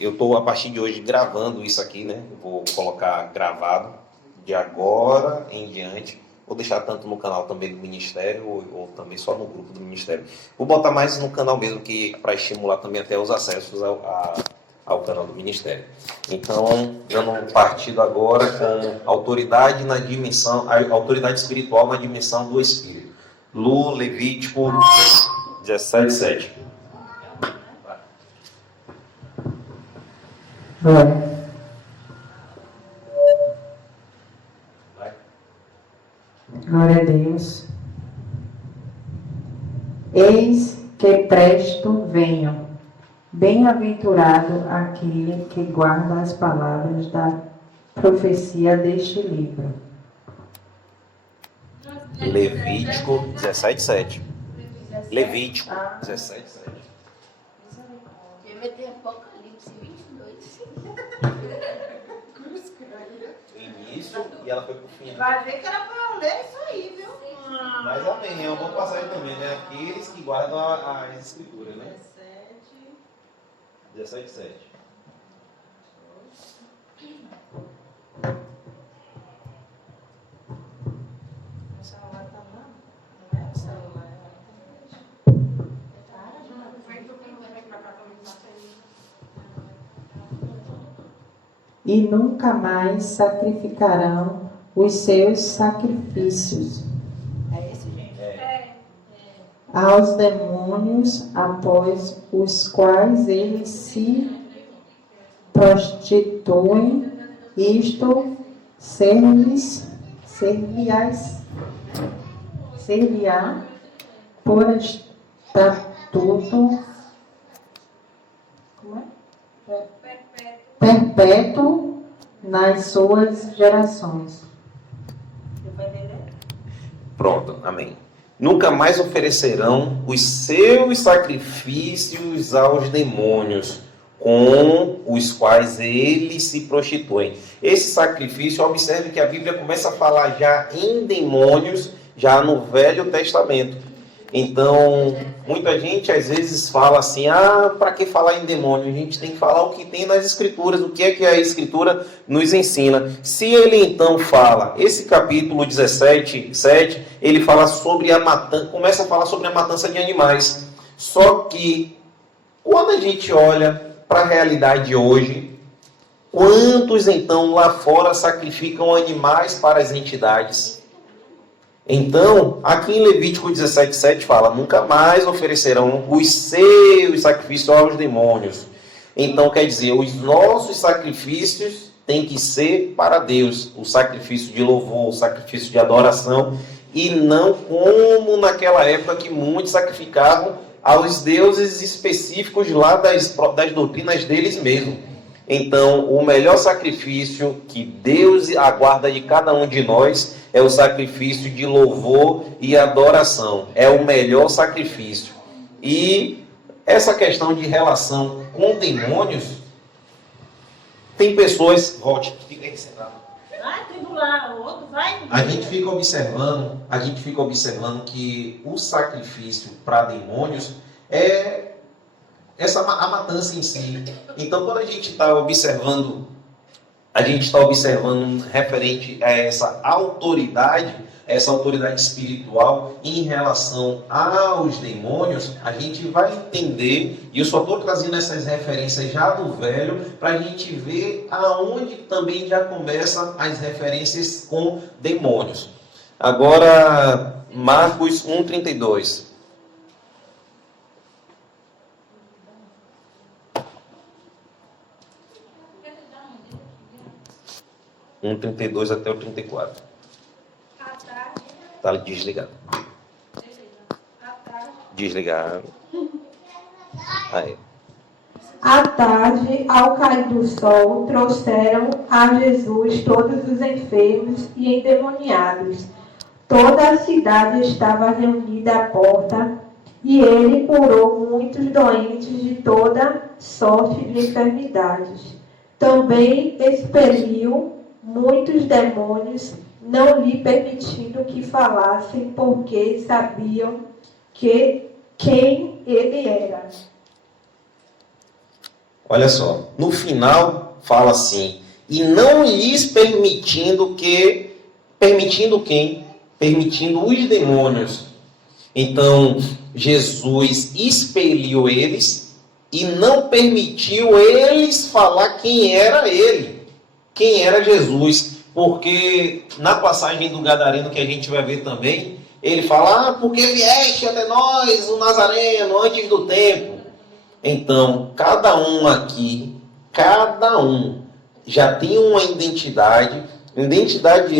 eu estou, a partir de hoje, gravando isso aqui, né? Eu vou colocar gravado de agora em diante. Vou deixar tanto no canal também do Ministério ou também só no grupo do Ministério. Vou botar mais no canal mesmo, que para estimular também até os acessos ao canal do Ministério. Então, dando partido agora com autoridade na dimensão, a autoridade espiritual na dimensão do Espírito. Levítico 17:7. Glória a Deus. Eis que presto venho. Bem-aventurado aquele que guarda as palavras da profecia deste livro. Levítico 17:7. Levítico 17:7. Eu meti Apocalipse 22. Início e ela foi pro fim. Vai ver que era para eu ler isso aí, viu? Mas amém, é uma boa passagem também, né? Aqueles que guardam as escrituras, né? 17:7. O celular tá lá? Não é o celular, E nunca mais sacrificarão os seus sacrifícios é esse, gente? aos demônios, após os quais eles se prostituem, isto ser-lhe-á por estatuto perpétuo nas suas gerações. Pronto, amém. Nunca mais oferecerão os seus sacrifícios aos demônios, com os quais eles se prostituem. Esse sacrifício, observe que a Bíblia começa a falar já em demônios, já no Velho Testamento. Então, muita gente às vezes fala assim, para que falar em demônio? A gente tem que falar o que tem nas Escrituras, o que é que a Escritura nos ensina. Se ele então fala, esse capítulo 17:7, ele fala sobre a matança, começa a falar sobre a matança de animais. Só que, quando a gente olha para a realidade hoje, quantos então lá fora sacrificam animais para as entidades? Então, aqui em Levítico 17:7 fala, nunca mais oferecerão os seus sacrifícios aos demônios. Então, quer dizer, os nossos sacrifícios têm que ser para Deus. O sacrifício de louvor, o sacrifício de adoração, e não como naquela época que muitos sacrificavam aos deuses específicos lá das doutrinas deles mesmos. Então, o melhor sacrifício que Deus aguarda de cada um de nós é o sacrifício de louvor e adoração. É o melhor sacrifício. E essa questão de relação com demônios, tem pessoas... Volte, fica aí sentado. Vai tribular, o outro vai. A gente fica observando que o sacrifício para demônios é a matança em si. Então, quando a gente está observando referente a essa autoridade espiritual em relação aos demônios, a gente vai entender, e eu só estou trazendo essas referências já do Velho, para a gente ver aonde também já começam as referências com demônios. Agora, Marcos 1:32. 1:32 até o 34. Está desligado. Desligado. Aí. À tarde, ao cair do sol, trouxeram a Jesus todos os enfermos e endemoniados. Toda a cidade estava reunida à porta, e ele curou muitos doentes de toda sorte de enfermidades. Também expeliu muitos demônios, não lhe permitindo que falassem, porque sabiam quem ele era. Olha só, no final fala assim, e não lhes permitindo que, permitindo quem? Permitindo os demônios. Então, Jesus expeliu eles e não permitiu eles falar quem era ele, quem era Jesus. Porque na passagem do Gadareno que a gente vai ver também, ele fala, porque vieste até nós, o Nazareno, antes do tempo. Então, cada um aqui, cada um já tem uma identidade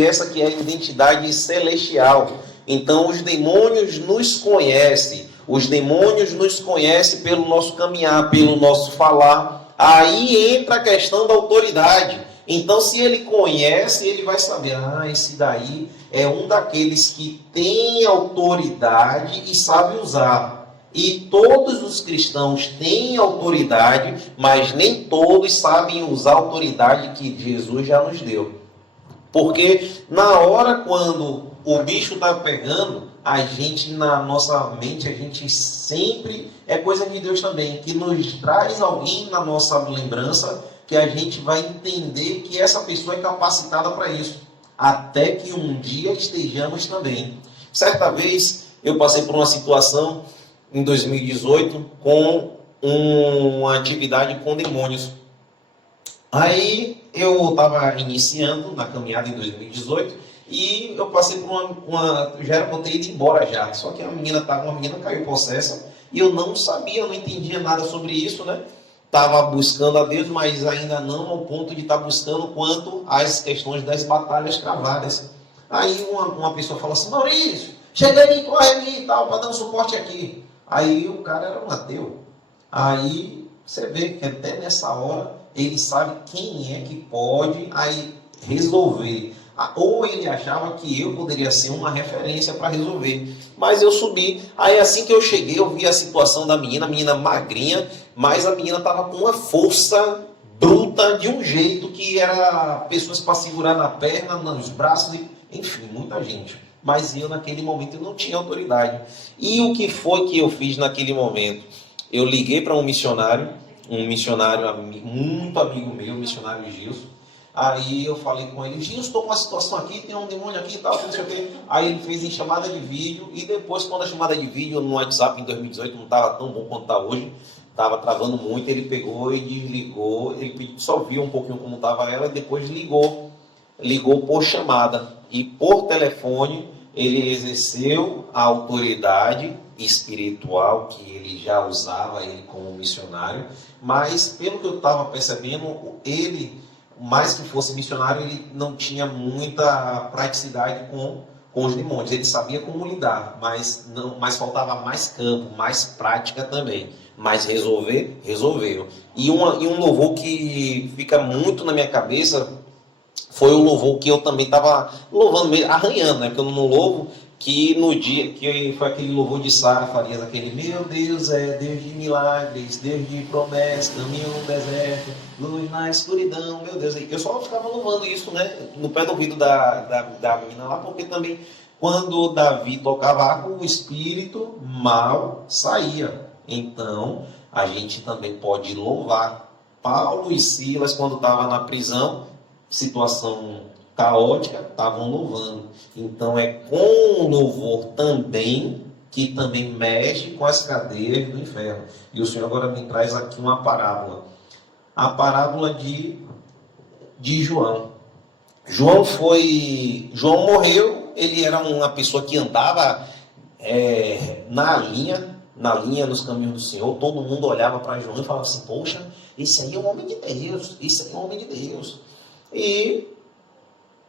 essa que é a identidade celestial. Então, os demônios nos conhecem pelo nosso caminhar, pelo nosso falar. Aí entra a questão da autoridade. Então, se ele conhece, ele vai saber, esse daí é um daqueles que tem autoridade e sabe usar. E todos os cristãos têm autoridade, mas nem todos sabem usar a autoridade que Jesus já nos deu. Porque na hora quando o bicho está pegando, a gente, na nossa mente, a gente sempre, é coisa de Deus também, que nos traz alguém na nossa lembrança, que a gente vai entender que essa pessoa é capacitada para isso, até que um dia estejamos também. Certa vez, eu passei por uma situação em 2018 com uma atividade com demônios. Aí eu estava iniciando na caminhada em 2018 e eu passei por já era para ter ido embora já. Só que uma menina caiu possessa e eu não sabia, não entendia nada sobre isso, né? Estava buscando a Deus, mas ainda não ao ponto de estar buscando quanto às questões das batalhas travadas. Aí uma pessoa falou assim, Maurício, chega aí, corre ali e tal, para dar um suporte aqui. Aí o cara era um ateu. Aí você vê que até nessa hora ele sabe quem é que pode aí resolver. Ou ele achava que eu poderia ser uma referência para resolver. Mas eu subi. Aí assim que eu cheguei, eu vi a situação da menina, a menina magrinha, mas a menina estava com uma força bruta de um jeito que era pessoas para segurar na perna, nos braços, enfim, muita gente. Mas eu naquele momento eu não tinha autoridade. E o que foi que eu fiz naquele momento? Eu liguei para um missionário muito amigo meu, o missionário Gilson. Aí eu falei com ele, Gilson, estou com uma situação aqui, tem um demônio aqui e tal, não sei o quê. Aí ele fez em chamada de vídeo, e depois, quando a chamada de vídeo no WhatsApp em 2018 não estava tão bom quanto está hoje, estava travando muito, ele pegou e desligou, ele só viu um pouquinho como estava ela, e depois ligou por chamada. E por telefone, ele exerceu a autoridade espiritual que ele já usava, ele como missionário, mas pelo que eu estava percebendo, ele, mais que fosse missionário, ele não tinha muita praticidade com os demônios. Ele sabia como lidar, mas faltava mais campo, mais prática também. Mas resolveu. E um louvor que fica muito na minha cabeça foi o louvor que eu também estava louvando, mesmo, arranhando, né? Porque eu não louvo, que no dia que foi aquele louvor de Sara Farias, aquele meu Deus é Deus de milagres, Deus de promessas, caminho no deserto, luz na escuridão, meu Deus. Eu só ficava louvando isso, né? No pé do ouvido da menina lá, porque também quando Davi tocava harpa, o espírito mal saía. Então, a gente também pode louvar. Paulo e Silas, quando estavam na prisão, situação caótica, estavam louvando. Então é com o louvor também que também mexe com as cadeias do inferno. E o Senhor agora me traz aqui uma parábola. A parábola de João. João morreu, ele era uma pessoa que andava na linha nos caminhos do Senhor. Todo mundo olhava para João e falava assim, poxa, esse aí é um homem de Deus, esse é um homem de Deus. E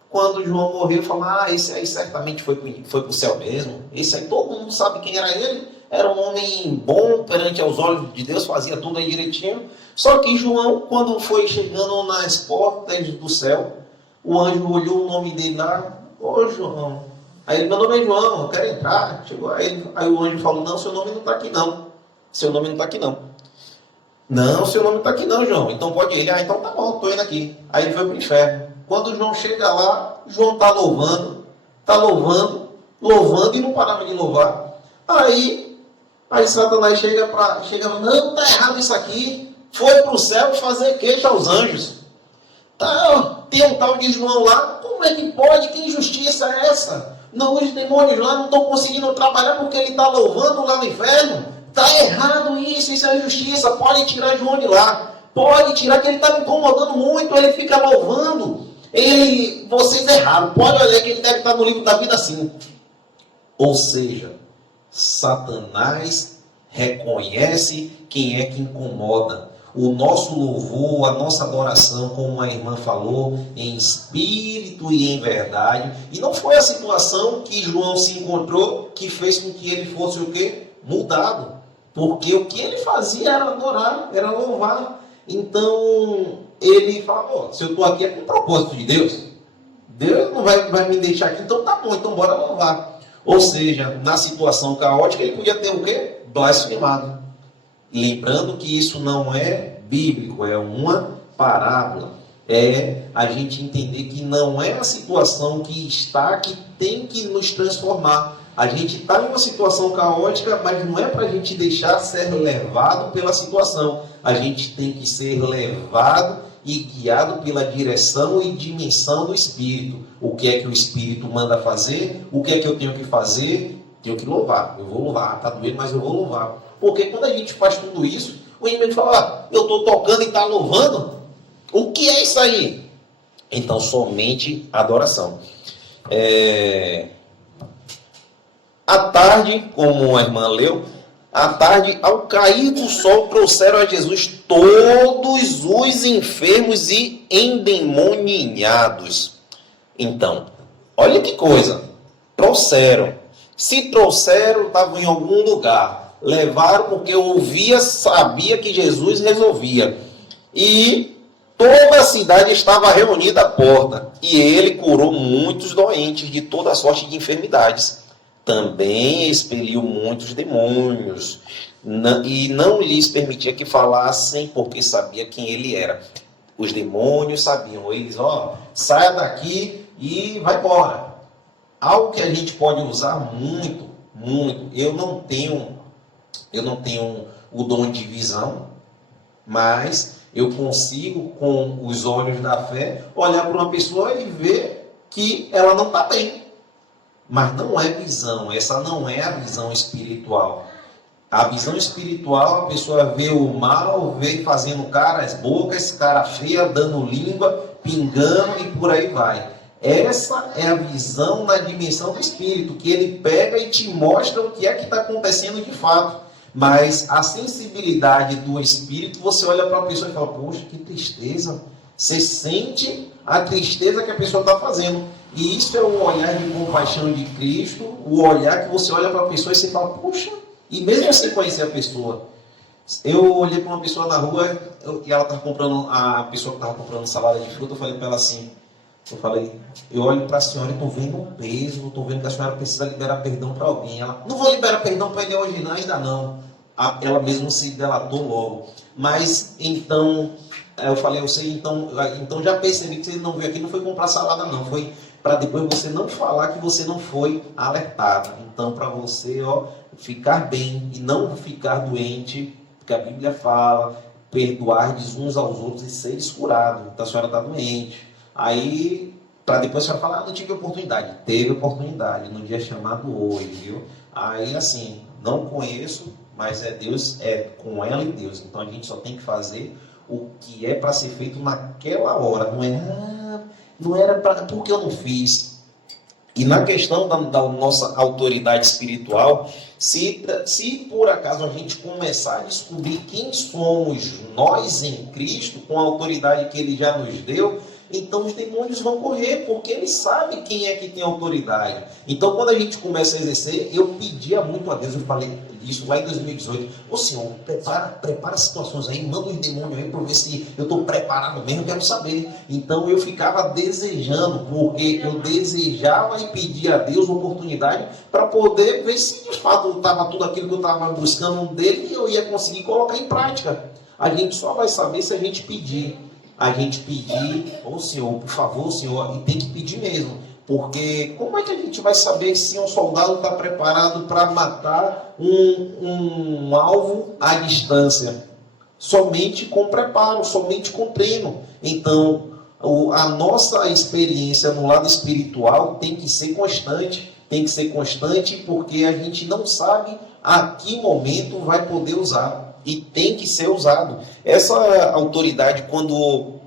quando João morreu, falaram, esse aí certamente foi para o céu mesmo. Esse aí todo mundo sabe quem era ele. Era um homem bom perante aos olhos de Deus, fazia tudo aí direitinho. Só que João, quando foi chegando nas portas do céu, o anjo olhou o nome dele lá, ô João. Aí ele, meu nome é João, eu quero entrar. Chegou aí o anjo falou, não, seu nome não está aqui não. Seu nome não está aqui não. Não, seu nome não está aqui não, João. Então pode ir. Então tá bom, estou indo aqui. Aí ele foi para o inferno. Quando João chega lá, João está louvando e não parava de louvar. Aí Satanás chega não, está errado isso aqui. Foi para o céu fazer queixa aos anjos. Tá, tem um tal de João lá, como é que pode? Que injustiça é essa? Não, os demônios lá não estão conseguindo trabalhar porque ele está louvando lá no inferno. Está errado isso é injustiça. Pode tirar João de lá. Pode tirar, que ele está me incomodando muito. Ele fica louvando. Vocês erraram. Pode olhar que ele deve estar no livro da vida assim. Ou seja, Satanás reconhece quem é que incomoda. O nosso louvor, a nossa adoração, como a irmã falou, em espírito e em verdade. E não foi a situação que João se encontrou que fez com que ele fosse o quê? Mudado. Porque o que ele fazia era adorar, era louvar. Então, ele falava, se eu estou aqui é com o propósito de Deus. Deus não vai me deixar aqui, então tá bom, então bora louvar. Ou seja, na situação caótica, ele podia ter o quê? Blasfemado. Lembrando que isso não é bíblico, é uma parábola. É a gente entender que não é a situação que tem que nos transformar. A gente está em uma situação caótica, mas não é para a gente deixar ser levado pela situação. A gente tem que ser levado e guiado pela direção e dimensão do Espírito. O que é que o Espírito manda fazer? O que é que eu tenho que fazer? Tenho que louvar. Eu vou louvar. Está doendo, mas eu vou louvar. Porque quando a gente faz tudo isso, o inimigo fala, eu estou tocando e está louvando? O que é isso aí? Então, somente adoração. À tarde, como a irmã leu, à tarde, ao cair do sol, trouxeram a Jesus todos os enfermos e endemoniados. Então, olha que coisa. Trouxeram. Se trouxeram, estavam em algum lugar. Levaram porque sabia que Jesus resolvia. E toda a cidade estava reunida à porta. E ele curou muitos doentes de toda sorte de enfermidades. Também expeliu muitos demônios. E não lhes permitia que falassem, porque sabia quem ele era. Os demônios sabiam. Eles, saia daqui e vai embora. Algo que a gente pode usar muito, muito. Eu não tenho o dom de visão, mas eu consigo, com os olhos da fé, olhar para uma pessoa e ver que ela não está bem. Mas não é visão, essa não é a visão espiritual. A visão espiritual, a pessoa vê o mal, vê fazendo caras bocas, cara feia, dando língua, pingando e por aí vai. Essa é a visão na dimensão do Espírito, que ele pega e te mostra o que é que está acontecendo de fato. Mas a sensibilidade do Espírito, você olha para a pessoa e fala, poxa, que tristeza. Você sente a tristeza que a pessoa está fazendo. E isso é o olhar de compaixão de Cristo, o olhar que você olha para a pessoa e você fala, puxa, e mesmo sem conhecer a pessoa. Eu olhei para uma pessoa na rua e ela estava comprando, a pessoa que estava comprando salada de fruta, eu falei para ela assim, eu olho para a senhora e estou vendo um peso, estou vendo que a senhora precisa liberar perdão para alguém. Ela, não vou liberar perdão para ele hoje não, ainda não. Ela mesmo se delatou logo. Mas então, eu falei, eu sei, então já percebi que você não veio aqui, não foi comprar salada não, foi para depois você não falar que você não foi alertado. Então, para você ficar bem e não ficar doente, porque a Bíblia fala, perdoardes uns aos outros e seres curados. Então a senhora está doente. Aí, para depois a senhora falar, não tive oportunidade. Teve oportunidade no dia chamado hoje, viu? Aí, assim, não conheço, mas é Deus, é com ela e Deus. Então a gente só tem que fazer o que é para ser feito naquela hora. Não era para, porque eu não fiz. E na questão da nossa autoridade espiritual, se por acaso a gente começar a descobrir quem somos nós em Cristo, com a autoridade que Ele já nos deu, então os demônios vão correr, porque eles sabem quem é que tem autoridade. Então quando a gente começa a exercer, eu pedia muito a Deus, eu falei isso lá em 2018, ô Senhor, prepara situações aí, manda os demônios aí para ver se eu estou preparado mesmo, eu quero saber. Então eu ficava desejando, porque eu desejava e pedia a Deus oportunidade para poder ver se de fato estava tudo aquilo que eu estava buscando dele e eu ia conseguir colocar em prática. A gente só vai saber se a gente pedir. A gente pedir, ô Senhor, por favor, Senhor, e tem que pedir mesmo. Porque como é que a gente vai saber se um soldado está preparado para matar um alvo à distância? somente com preparo, somente com treino. Então, a nossa experiência no lado espiritual tem que ser constante. Tem que ser constante porque a gente não sabe a que momento vai poder usar. E tem que ser usado. Essa autoridade, quando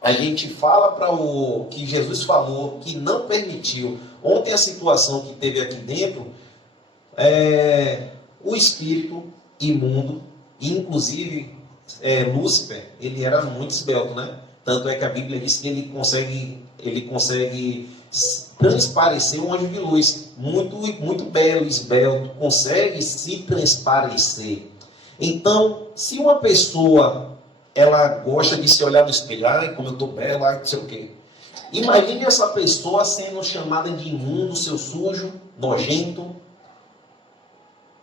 a gente fala para o que Jesus falou, que não permitiu. Ontem a situação que teve aqui dentro, o espírito imundo, inclusive Lúcifer, ele era muito esbelto, né? Tanto é que a Bíblia diz que ele consegue transparecer um anjo de luz, muito, muito belo, esbelto, consegue se transparecer. Então, se uma pessoa ela gosta de se olhar no espelho, ai, como eu estou bela, não sei o quê. Imagine essa pessoa sendo chamada de imundo, seu sujo, nojento.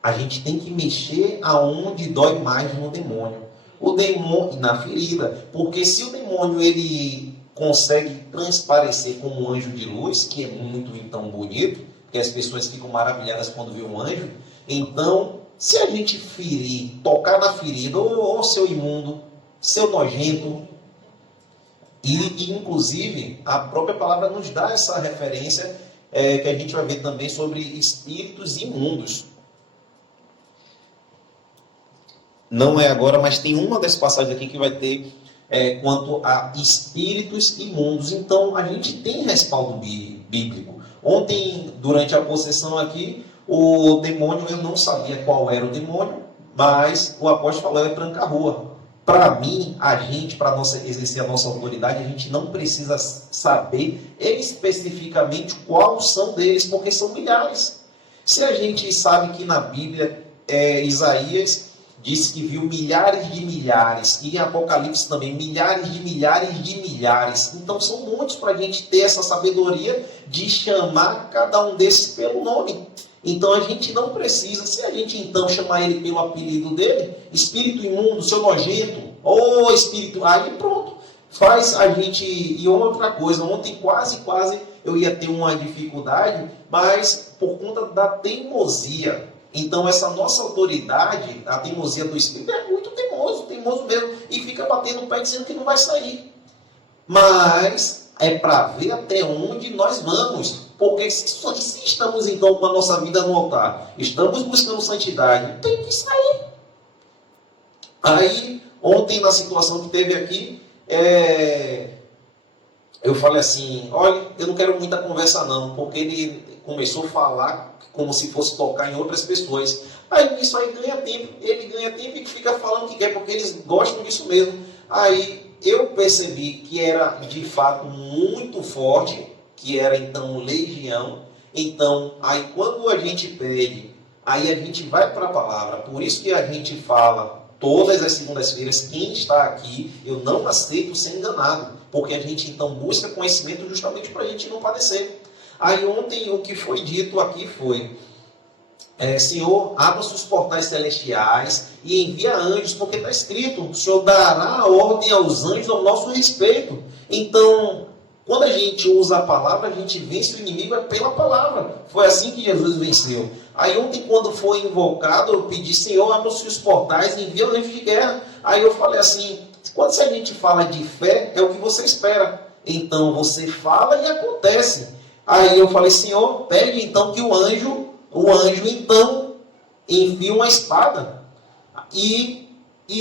A gente tem que mexer aonde dói mais no demônio. O demônio, na ferida. Porque se o demônio ele consegue transparecer como um anjo de luz, que é muito então bonito, que as pessoas ficam maravilhadas quando vê um anjo, então, se a gente ferir, tocar na ferida, ô seu imundo, seu nojento, e inclusive a própria palavra nos dá essa referência que a gente vai ver também sobre espíritos imundos. Não é agora, mas tem uma das passagens aqui que vai ter quanto a espíritos imundos. Então a gente tem respaldo bíblico. Ontem, durante a possessão aqui, o demônio, eu não sabia qual era o demônio, mas o apóstolo falou, é tranca-rua. Para mim, para exercer a nossa autoridade, a gente não precisa saber especificamente quais são deles, porque são milhares. Se a gente sabe que na Bíblia, Isaías disse que viu milhares de milhares, e em Apocalipse também, milhares de milhares de milhares. Então são muitos para a gente ter essa sabedoria de chamar cada um desses pelo nome. Então a gente não precisa, se a gente então chamar ele pelo apelido dele, espírito imundo, seu nojento, ou espírito, aí pronto, faz a gente. E outra coisa, ontem quase eu ia ter uma dificuldade, mas por conta da teimosia. Então essa nossa autoridade, a teimosia do espírito é muito teimoso mesmo, e fica batendo o pé dizendo que não vai sair. Mas é para ver até onde nós vamos. Porque se estamos então com a nossa vida no altar, estamos buscando santidade, tem que sair. Aí, ontem na situação que teve aqui, eu falei assim, olha, eu não quero muita conversa não, porque ele começou a falar como se fosse tocar em outras pessoas. Aí isso aí ganha tempo, ele ganha tempo e fica falando o que quer, porque eles gostam disso mesmo. Aí eu percebi que era de fato muito forte, que era então legião. Então, aí quando a gente pede, aí a gente vai para a palavra. Por isso que a gente fala todas as segundas-feiras, quem está aqui, eu não aceito ser enganado, porque a gente então busca conhecimento justamente para a gente não padecer. Aí ontem o que foi dito aqui foi, Senhor, abra-se os portais celestiais e envia anjos, porque está escrito, o Senhor dará ordem aos anjos ao nosso respeito. Então, quando a gente usa a palavra, a gente vence o inimigo pela palavra. Foi assim que Jesus venceu. Aí ontem, quando foi invocado, eu pedi, Senhor, abra-se os portais e envia anjos de guerra. Aí eu falei assim, quando a gente fala de fé, é o que você espera. Então, você fala e acontece. Aí eu falei, Senhor, pede então que o anjo então enfia uma espada. E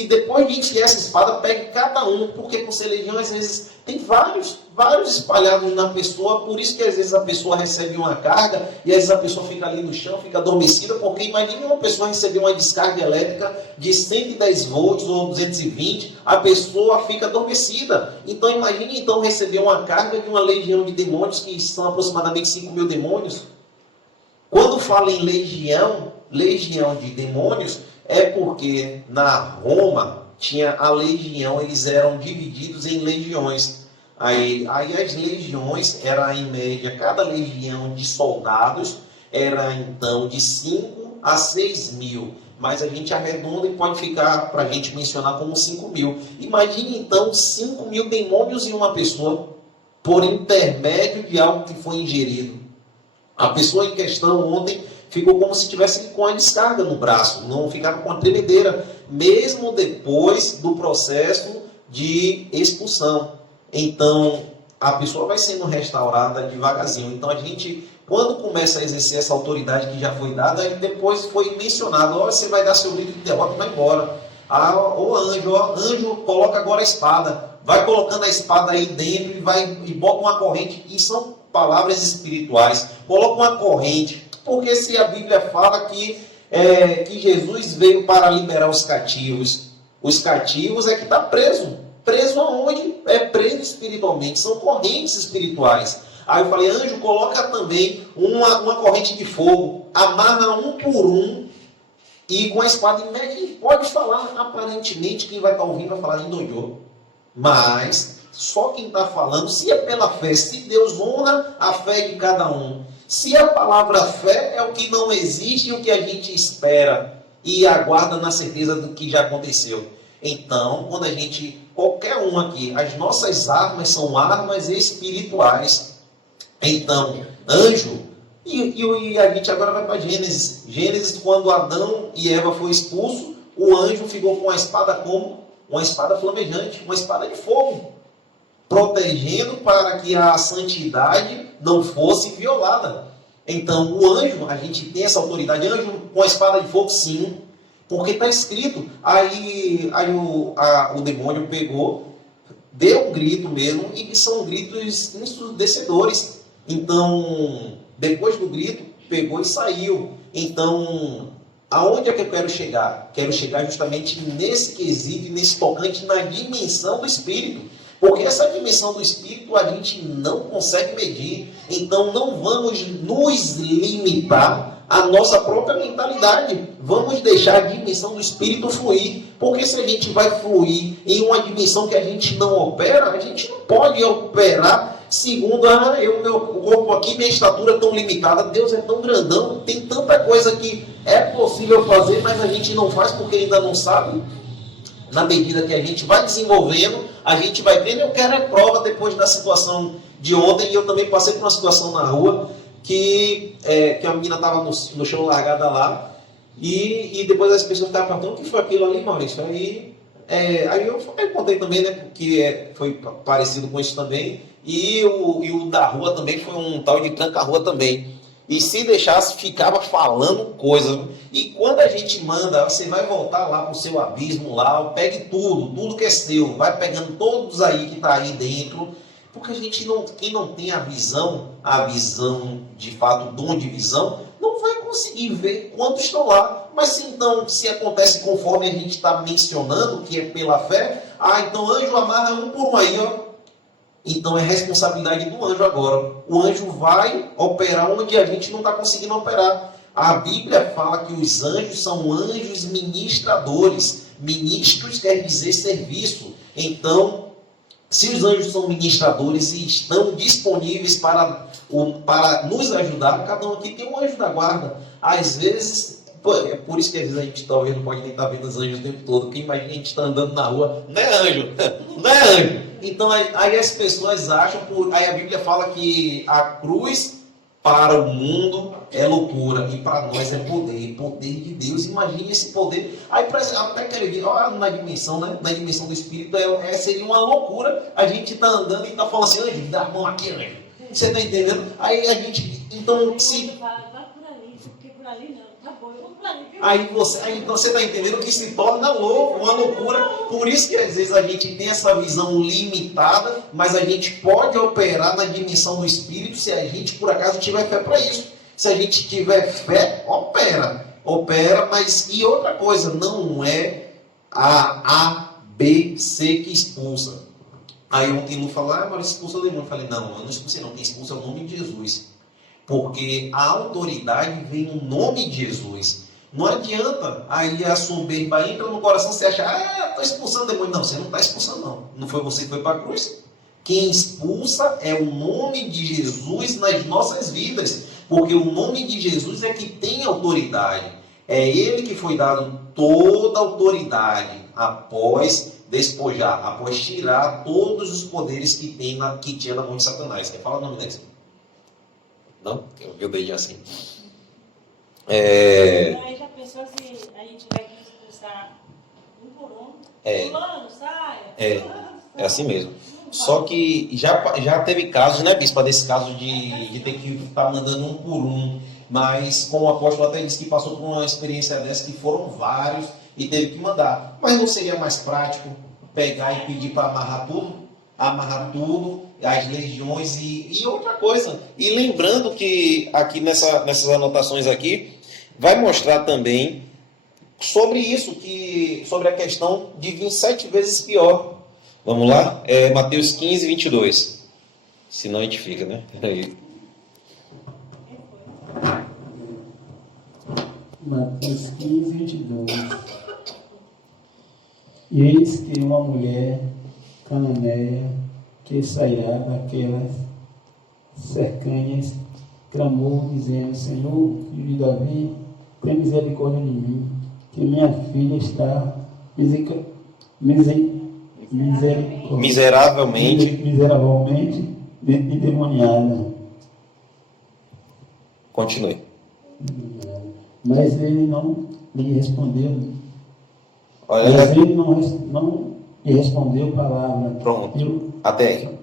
depois de enfiar essa espada, pegue cada um, porque por ser legião, às vezes, tem vários espalhados na pessoa, por isso que às vezes a pessoa recebe uma carga, e às vezes a pessoa fica ali no chão, fica adormecida, porque imagine uma pessoa receber uma descarga elétrica de 110 volts ou 220, a pessoa fica adormecida. Então imagine então receber uma carga de uma legião de demônios, que são aproximadamente 5.000 demônios. Quando fala em legião de demônios, é porque na Roma tinha a legião, eles eram divididos em legiões. Aí as legiões eram em média, cada legião de soldados era então de 5 a 6 mil. Mas a gente arredonda e pode ficar, para a gente mencionar, como 5.000. Imagine então 5.000 demônios em uma pessoa, por intermédio de algo que foi ingerido. A pessoa em questão ontem ficou como se tivesse com a descarga no braço, não ficava com a tremedeira, mesmo depois do processo de expulsão. Então, a pessoa vai sendo restaurada devagarzinho. Então, a gente, quando começa a exercer essa autoridade que já foi dada, aí depois foi mencionado, ó, você vai dar seu livro de derrota e vai embora. Ah, ô anjo, coloca agora a espada. Vai colocando a espada aí dentro e bota uma corrente. E são palavras espirituais. Coloca uma corrente. Porque se a Bíblia fala que Jesus veio para liberar os cativos é que está preso. Preso aonde? É preso espiritualmente. São correntes espirituais. Aí eu falei, anjo, coloca também uma corrente de fogo. Amarra um por um. E com a espada em média, pode falar, aparentemente, quem vai estar ouvindo vai falar em doido. Mas, só quem está falando, se é pela fé, se Deus honra a fé de cada um. Se a palavra fé é o que não existe e o que a gente espera e aguarda na certeza do que já aconteceu. Então, quando a gente, qualquer um aqui, as nossas armas são armas espirituais. Então, anjo, e a gente agora vai para Gênesis. Gênesis, quando Adão e Eva foram expulsos, o anjo ficou com a espada como? Uma espada flamejante, uma espada de fogo, protegendo para que a santidade não fosse violada. Então, o anjo, a gente tem essa autoridade. Anjo com a espada de fogo, sim, porque está escrito. Aí o demônio pegou, deu um grito mesmo, e são gritos ensurdecedores. Então, depois do grito, pegou e saiu. Então, aonde é que eu quero chegar? Quero chegar justamente nesse quesito, nesse tocante, na dimensão do Espírito. Porque essa dimensão do Espírito a gente não consegue medir. Então, não vamos nos limitar à nossa própria mentalidade. Vamos deixar a dimensão do Espírito fluir. Porque se a gente vai fluir em uma dimensão que a gente não opera, a gente não pode operar segundo, meu corpo aqui, minha estatura é tão limitada, Deus é tão grandão, tem tanta coisa que é possível fazer, mas a gente não faz porque ainda não sabe. Na medida que a gente vai desenvolvendo, a gente vai vendo. Eu quero prova depois da situação de ontem, e eu também passei por uma situação na rua, que a menina estava no chão largada lá, e depois as pessoas estavam perguntando, o que foi aquilo ali, Maurício? Aí eu contei também, né, que foi parecido com isso também. E o da rua também foi um tal de tranca-rua também. E se deixasse, ficava falando coisa. E quando a gente manda, você vai voltar lá para o seu abismo lá, pegue tudo que é seu, vai pegando todos aí que está aí dentro. Porque a gente quem não tem a visão de fato, o dom de visão, não vai conseguir ver quantos estão lá. Mas então, se acontece conforme a gente está mencionando, que é pela fé, então anjo amarra um por um aí, ó. Então é responsabilidade do anjo agora. O anjo vai operar onde a gente não está conseguindo operar. A Bíblia fala que os anjos são anjos ministradores. Ministros quer dizer serviço. Então, se os anjos são ministradores e estão disponíveis para nos ajudar, cada um aqui tem um anjo da guarda. Às vezes, é por isso que às vezes a gente talvez não pode nem estar vendo os anjos o tempo todo. Porque imagina a gente está andando na rua, não é anjo, não é anjo. Então aí as pessoas acham, aí a Bíblia fala que a cruz para o mundo é loucura e para nós é poder de Deus. Imagine esse poder. Aí até quero dizer, na dimensão, né? Na dimensão do Espírito seria uma loucura. A gente está andando e está falando assim, anjo, dá a mão aqui, anjo. Você está entendendo? Aí a gente, então se... Vai por ali, porque por ali não. Tá bom, eu vou por ali. Então você está entendendo que se torna louco, uma loucura. Por isso que às vezes a gente tem essa visão limitada, mas a gente pode operar na dimensão do Espírito se a gente por acaso tiver fé para isso. Se a gente tiver fé, opera, mas e outra coisa, não é a B, C que expulsa. Aí ontem Lu falou, mas expulsa o demônio. Eu falei, não, eu não expulsei não, quem expulsa é o nome de Jesus. Porque a autoridade vem no nome de Jesus. Não adianta aí a soberba entra no coração, você acha, estou expulsando o demônio. Não, você não está expulsando não. Não foi você que foi para a cruz. Quem expulsa é o nome de Jesus nas nossas vidas. Porque o nome de Jesus é que tem autoridade. É Ele que foi dado toda a autoridade após despojar, após tirar todos os poderes que tinha na mão de Satanás. Quer falar o nome desse? Não? Eu vi o dedinho assim. Então, aí já pensou se a gente tiver que expulsar um por um? Fulano, saia. É assim mesmo. Só que já teve casos, né, bispa, desse caso de ter que estar mandando um por um. Mas, como o apóstolo até disse que passou por uma experiência dessa, que foram vários e teve que mandar. Mas não seria mais prático pegar e pedir para amarrar tudo, as legiões e outra coisa. E lembrando que aqui nessas anotações aqui, vai mostrar também sobre isso, sobre a questão de vir 7 vezes pior. Vamos lá? Mateus 15, 22. Senão a gente fica, né? Mateus 15, 22. E eis que uma mulher cananeia que sairá daquelas cercanhas clamou, dizendo: Senhor, filho de Davi, tem misericórdia de mim, que minha filha está miseravelmente endemoniada. Continue. Mas ele não lhe respondeu. Olha, Mas ele não lhe respondeu palavra. Pronto. Até aí.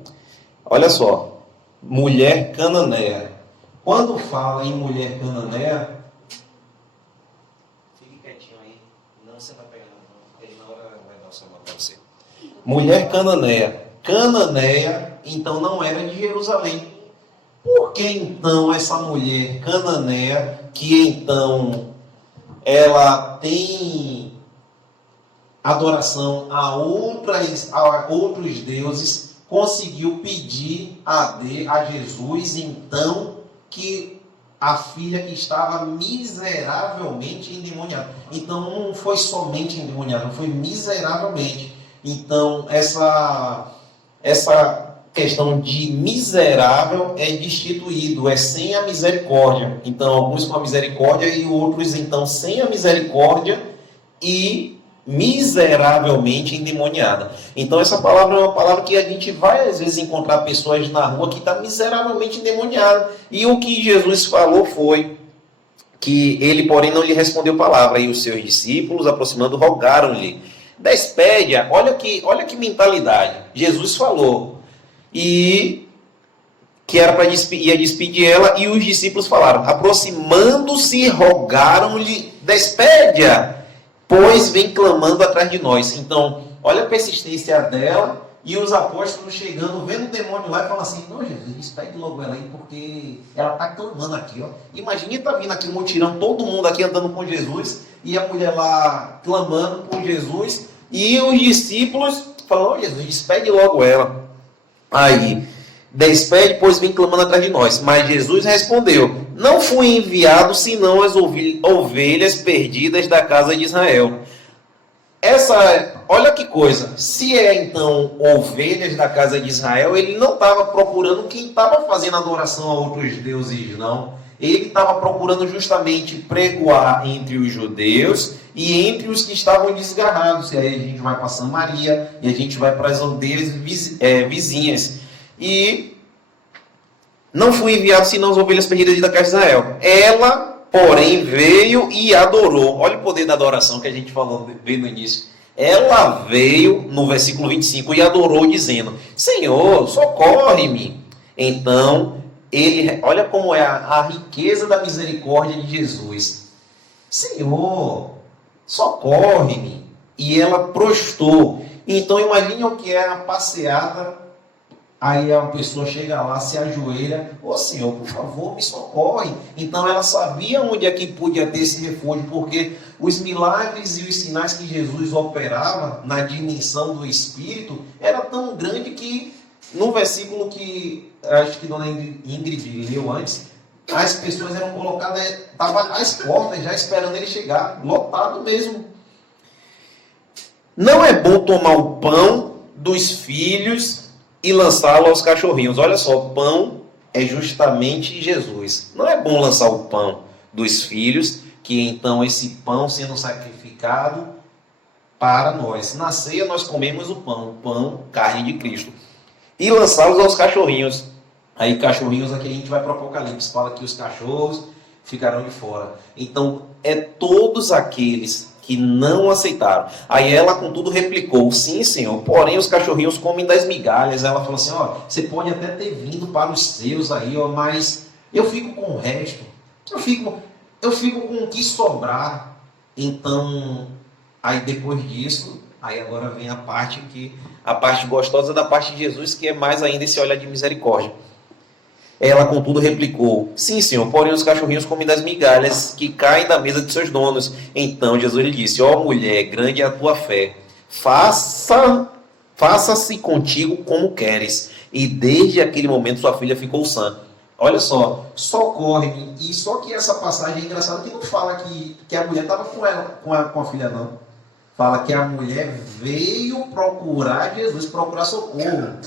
Olha só. Mulher cananeia. Quando fala em mulher cananeia, fique quietinho aí. Não, você vai pegar não. Ele na hora vai dar o seu mão para você. Mulher cananeia. Cananeia, então, não era de Jerusalém. Por que então essa mulher cananeia, que então ela tem adoração a outros deuses, conseguiu pedir a Jesus então que a filha que estava miseravelmente endemoniada? Então não foi somente endemoniada, foi miseravelmente. Então essa questão de miserável é destituído, é sem a misericórdia. Então, alguns com a misericórdia e outros, então, sem a misericórdia e miseravelmente endemoniada. Então, essa palavra é uma palavra que a gente vai, às vezes, encontrar pessoas na rua que estão miseravelmente endemoniadas. E o que Jesus falou foi que ele, porém, não lhe respondeu palavra. E os seus discípulos, aproximando, rogaram-lhe: despede-a. Olha que mentalidade. Jesus falou e que era para despedir ela, e os discípulos falaram, aproximando-se, rogaram-lhe: despede-a, pois vem clamando atrás de nós. Então, olha a persistência dela, e os apóstolos chegando, vendo o demônio lá e falam assim: não, Jesus, despede logo ela aí, porque ela está clamando aqui, ó. Imagina estar vindo aqui um mutirão, todo mundo aqui andando com Jesus, e a mulher lá clamando por Jesus, e os discípulos falam: oh, Jesus, despede logo ela. Aí, despede, pois vem clamando atrás de nós. Mas Jesus respondeu: não fui enviado senão as ovelhas perdidas da casa de Israel. Olha que coisa, se então ovelhas da casa de Israel, ele não estava procurando quem estava fazendo adoração a outros deuses, não. Ele estava procurando justamente pregoar entre os judeus e entre os que estavam desgarrados. E aí a gente vai para Samaria e a gente vai para as aldeias vizinhas. E não fui enviado senão as ovelhas perdidas da casa de Israel. Ela, porém, veio e adorou. Olha o poder da adoração que a gente falou bem no início. Ela veio, no versículo 25, e adorou, dizendo: Senhor, socorre-me. Então, olha como é a riqueza da misericórdia de Jesus. Senhor, socorre-me. E ela prostrou. Então, imagine o que é a passeata. Aí a pessoa chega lá, se ajoelha: ô Senhor, por favor, me socorre. Então ela sabia onde é que podia ter esse refúgio, porque os milagres e os sinais que Jesus operava na dimensão do Espírito era tão grande que, no versículo que acho que Dona Ingrid leu antes, as pessoas eram colocadas, estavam às portas já esperando ele chegar, lotado mesmo. Não é bom tomar o pão dos filhos e lançá-lo aos cachorrinhos. Olha só, o pão é justamente Jesus. Não é bom lançar o pão dos filhos, que então esse pão sendo sacrificado para nós. Na ceia nós comemos o pão, carne de Cristo, e lançá-los aos cachorrinhos. Aí cachorrinhos, aqui a gente vai para o Apocalipse, fala que os cachorros ficarão de fora. Então, é todos aqueles que não aceitaram. Aí ela, contudo, replicou: sim, Senhor, porém os cachorrinhos comem das migalhas. Ela falou assim: ó, você pode até ter vindo para os seus aí, ó, mas eu fico com o resto. Eu fico com o que sobrar. Então, aí depois disso, aí agora vem a parte gostosa da parte de Jesus, que é mais ainda esse olhar de misericórdia. Ela, contudo, replicou: sim, Senhor, porém os cachorrinhos comem das migalhas que caem da mesa de seus donos. Então Jesus lhe disse: ó mulher, grande é a tua fé, faça-se contigo como queres. E desde aquele momento sua filha ficou sã. Olha só, socorre-me. E só que essa passagem é engraçada, que não fala que a mulher estava com a filha, não. Fala que a mulher veio procurar Jesus, procurar socorro.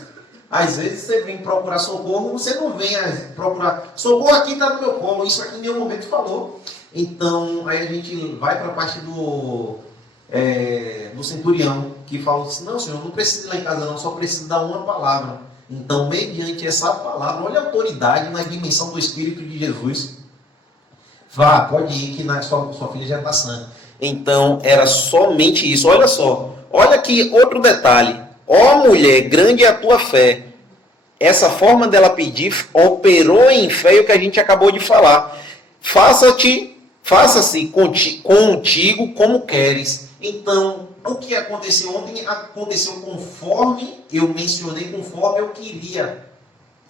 Às vezes você vem procurar socorro, você não vem procurar socorro, aqui está no meu colo, isso aqui em nenhum momento falou. Então, aí a gente vai para a parte do centurião, que falou assim: não, Senhor, não precisa ir lá em casa não, só precisa dar uma palavra. Então, mediante essa palavra, olha a autoridade na dimensão do Espírito de Jesus. Vá, pode ir, que sua filha já está sã. Então, era somente isso. Olha só, olha aqui outro detalhe. Ó mulher, grande é a tua fé. Essa forma dela pedir operou em fé, o que a gente acabou de falar. Faça-se contigo como queres. Então, o que aconteceu ontem aconteceu conforme eu mencionei, conforme eu queria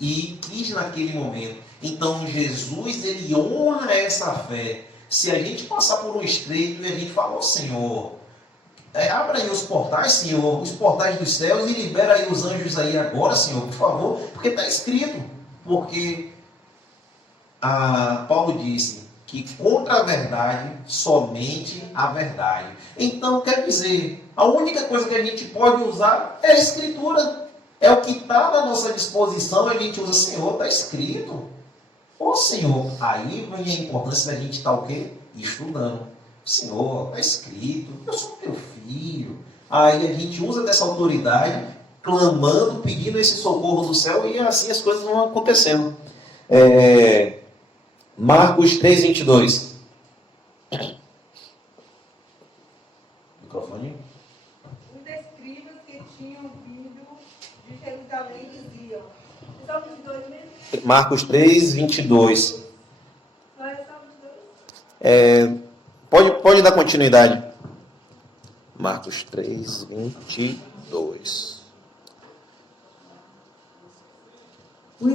e quis naquele momento. Então, Jesus, ele honra essa fé. Se a gente passar por um estreito e a gente fala: ó Senhor, abra aí os portais, Senhor, os portais dos céus, e libera aí os anjos aí agora, Senhor, por favor, porque está escrito. Porque Paulo disse que contra a verdade, somente a verdade. Então, quer dizer, a única coisa que a gente pode usar é a Escritura. É o que está na nossa disposição, a gente usa: Senhor, está escrito. Ô Senhor, aí vem a importância da gente estar o quê? Estudando. Senhor, está escrito, eu sou teu filho. Aí a gente usa dessa autoridade, clamando, pedindo esse socorro do céu, e assim as coisas vão acontecendo. Marcos 3:22. Microfone. Os escribas que tinham vindo de Jerusalém diziam: só os dois mesmo? Marcos 3:22. Só os dois? Pode dar continuidade. Marcos 3:22. Os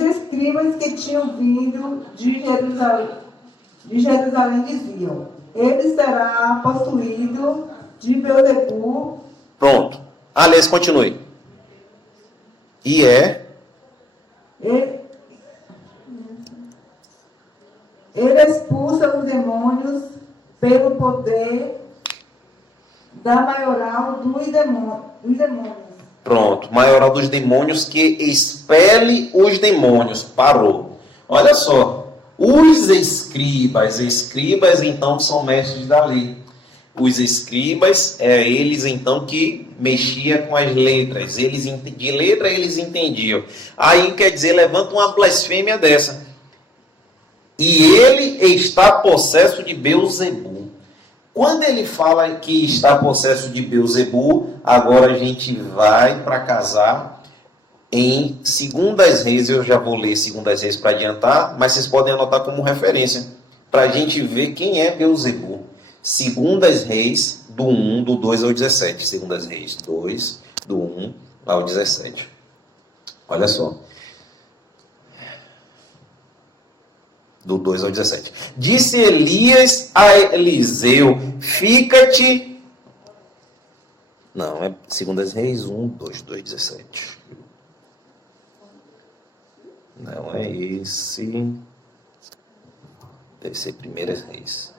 escribas que tinham vindo de Jerusalém diziam: ele será possuído de Beelzebul. Pronto. Aliás, continue. E Ele expulsa os demônios pelo poder da maioral dos demônios. Pronto. Maioral dos demônios, que expele os demônios. Parou. Olha só. Os escribas então são mestres da lei. Os escribas, eles então que mexiam com as letras. De letra eles entendiam. Aí quer dizer, levanta uma blasfêmia dessa. E ele está possesso de Beelzebul. Quando ele fala que está possesso de Beelzebul, agora a gente vai para casar em 2 Reis. Eu já vou ler 2 Reis para adiantar, mas vocês podem anotar como referência, para a gente ver quem é Beelzebul. 2 Reis, do 1, do 2 ao 17. 2 Reis 2, do 1 ao 17. Olha só. Do 2 ao 17. Disse Elias a Eliseu: fica-te... Não, é 2 Reis 1, 2, 17. Não é esse. Deve ser 1 Reis.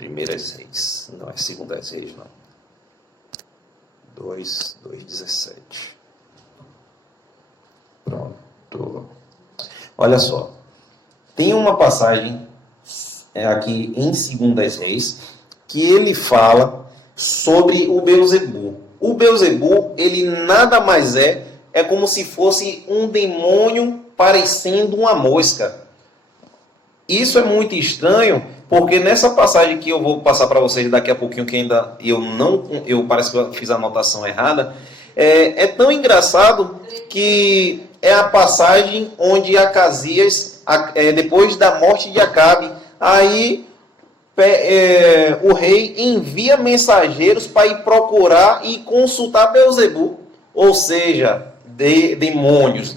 1 Reis. Não é 2 Reis, não. 2, 17. Pronto. Olha só. Tem uma passagem aqui em 2 Reis que ele fala sobre o Beelzebul. O Beelzebul, ele nada mais é é como se fosse um demônio parecendo uma mosca. Isso é muito estranho, porque nessa passagem que eu vou passar para vocês daqui a pouquinho, que ainda eu parece que eu fiz a anotação errada, é tão engraçado que é a passagem onde Acasias, depois da morte de Acabe, aí o rei envia mensageiros para ir procurar e consultar Beelzebu, ou seja, demônios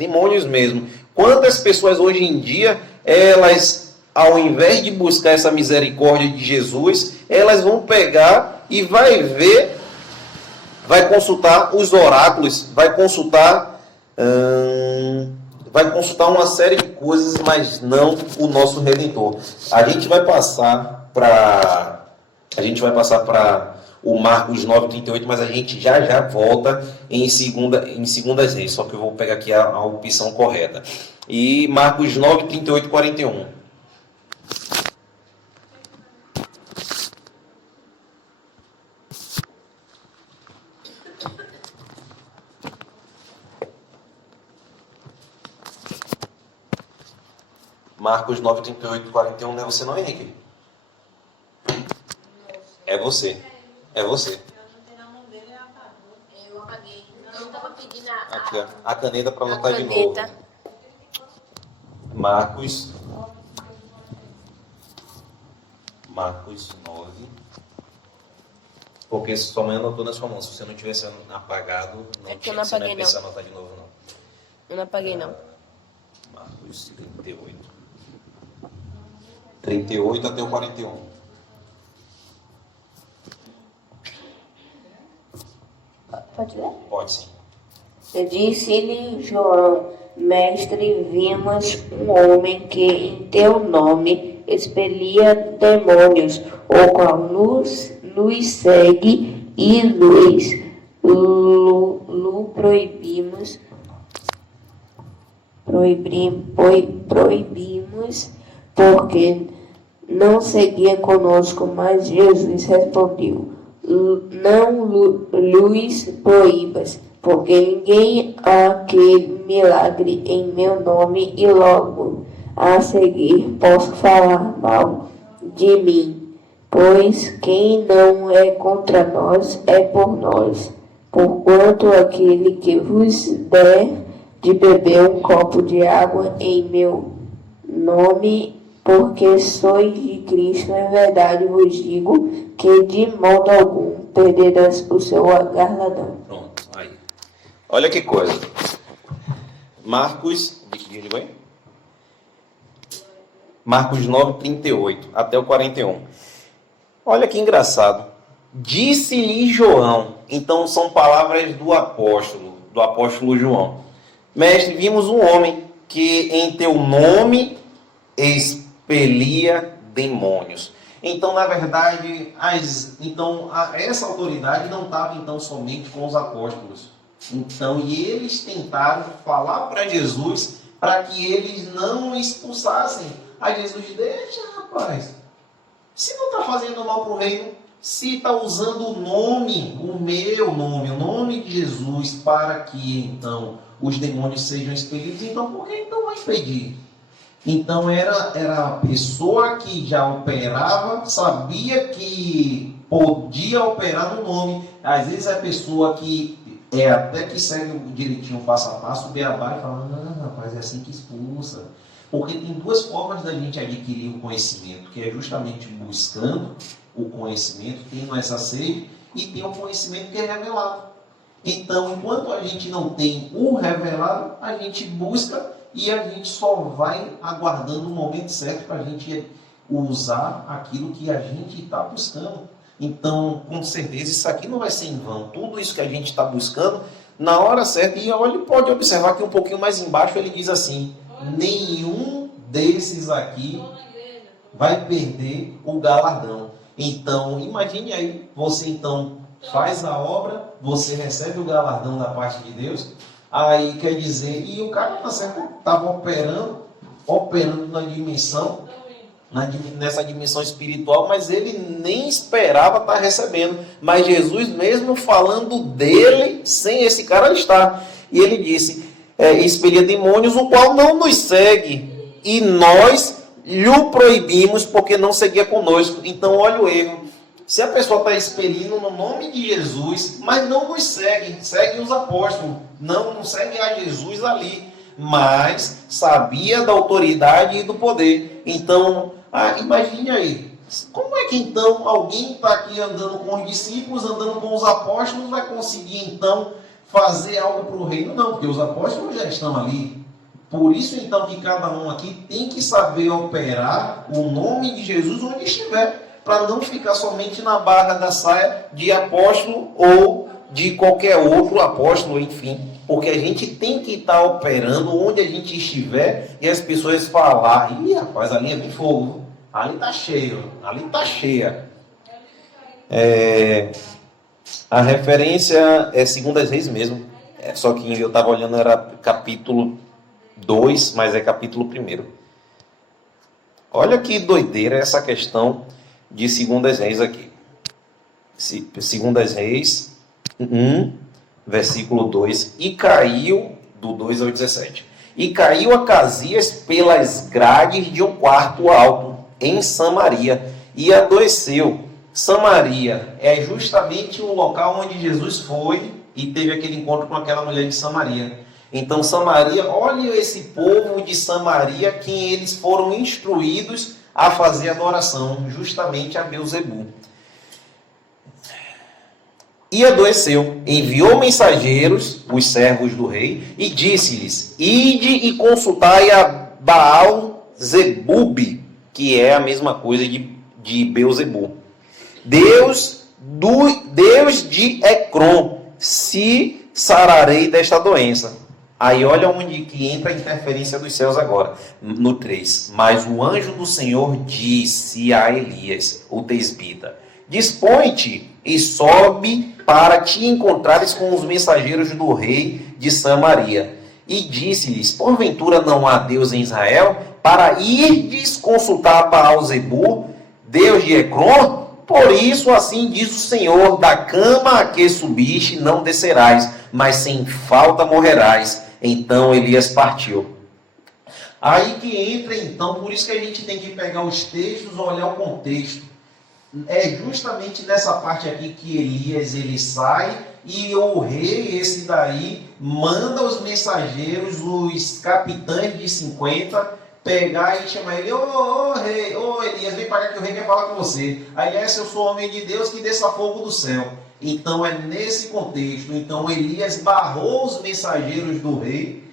mesmo. Quantas pessoas hoje em dia, elas, ao invés de buscar essa misericórdia de Jesus, elas vão pegar e vai consultar os oráculos, vai consultar uma série de coisas, mas não o nosso Redentor. A gente vai passar para o Marcos 9:38, mas a gente já volta em Segundas Reis, só que eu vou pegar aqui a opção correta. E Marcos 9:38, 41. Marcos 9:38, 41, não é você não, Henrique? É você. É você. Eu apaguei. Eu estava pedindo Aqui, ó, a caneta para anotar de novo. Marcos 9. Porque sua mãe anotou na sua mão. Se você não tivesse apagado, É que eu não apaguei, precisar anotar de novo, não. Eu não apaguei, não. Marcos 38. 38 até o 41. Pode ler? Pode sim. Disse-lhe João: Mestre, vimos um homem que em teu nome expelia demônios, o qual nos segue e proibimos, porque não seguia conosco. Mas Jesus respondeu: não lhes proíbas, porque ninguém aquele milagre em meu nome e logo a seguir posso falar mal de mim, pois quem não é contra nós é por nós. Porquanto aquele que vos der de beber um copo de água em meu nome, porque sois de Cristo, em verdade vos digo que de modo algum perderás o seu galardão. Pronto, aí. Olha que coisa. Marcos 9:38 até o 41. Olha que engraçado. Disse-lhe João. Então são palavras do apóstolo João. Mestre, vimos um homem que em teu nome expelia demônios. Então, na verdade, essa autoridade não estava então somente com os apóstolos. Então, e eles tentaram falar para Jesus para que eles não expulsassem. Aí Jesus, deixa, rapaz. Se não está fazendo mal para o reino, se está usando o meu nome, o nome de Jesus, para que então os demônios sejam expelidos, então por que então vai impedir? Então era a pessoa que já operava, sabia que podia operar no nome. Às vezes a pessoa que até que segue direitinho o passo a passo, o beabá e fala, não, rapaz, é assim que expulsa. Porque tem duas formas da gente adquirir o conhecimento, que é justamente buscando o conhecimento, tendo essa sede, e tem o conhecimento que é revelado. Então, enquanto a gente não tem o revelado, a gente busca e a gente só vai aguardando o momento certo para a gente usar aquilo que a gente está buscando. Então, com certeza, isso aqui não vai ser em vão. Tudo isso que a gente está buscando, na hora certa, e olha, pode observar que um pouquinho mais embaixo ele diz assim, nenhum desses aqui vai perder o galardão. Então, imagine aí, você então faz a obra, você recebe o galardão da parte de Deus, aí quer dizer, e o cara estava operando nessa dimensão espiritual, mas ele nem esperava estar recebendo. Mas Jesus mesmo falando dele, sem esse cara estar. E ele disse, expelia demônios, o qual não nos segue, e nós lhe proibimos porque não seguia conosco. Então olha o erro. Se a pessoa está expelindo no nome de Jesus, mas não nos segue, segue os apóstolos, não segue a Jesus ali, mas sabia da autoridade e do poder. Então, imagine aí, como é que então alguém está aqui andando com os discípulos, andando com os apóstolos, vai conseguir então fazer algo para o reino? Não, porque os apóstolos já estão ali. Por isso então que cada um aqui tem que saber operar o nome de Jesus onde estiver, para não ficar somente na barra da saia de apóstolo ou de qualquer outro apóstolo, enfim. Porque a gente tem que estar operando onde a gente estiver e as pessoas falar, ih, rapaz, ali é bem fogo, ali está cheio, ali está cheia. A referência é 2 Reis mesmo, só que eu estava olhando, era capítulo 2, mas é capítulo 1. Olha que doideira essa questão de 2 Reis aqui. 2 Reis 1, versículo 2. E caiu, do 2 ao 17. E caiu Acasias pelas grades de um quarto alto em Samaria e adoeceu. Samaria é justamente o local onde Jesus foi e teve aquele encontro com aquela mulher de Samaria. Então Samaria, olha esse povo de Samaria, que eles foram instruídos a fazer adoração, justamente a Belzebu. E adoeceu, enviou mensageiros, os servos do rei, e disse-lhes, ide e consultai a Baal-Zebub, que é a mesma coisa de Belzebu. Deus de Ecrom, se sararei desta doença. Aí olha onde que entra a interferência dos céus agora, no 3. Mas o anjo do Senhor disse a Elias, o tesbita, dispõe-te e sobe para te encontrares com os mensageiros do rei de Samaria. E disse-lhes, porventura não há Deus em Israel, para irdes consultar Baal-Zebu, Deus de Ecrom? Por isso assim diz o Senhor, da cama a que subiste não descerás, mas sem falta morrerás. Então Elias partiu. Aí que entra então, por isso que a gente tem que pegar os textos, olhar o contexto. É justamente nessa parte aqui que Elias ele sai e o rei, esse daí, manda os mensageiros, os capitães de 50, pegar e chamar ele, rei, Elias, vem para cá que o rei quer falar com você. Aí eu sou homem de Deus que desça fogo do céu. Então é nesse contexto. Então Elias barrou os mensageiros do rei,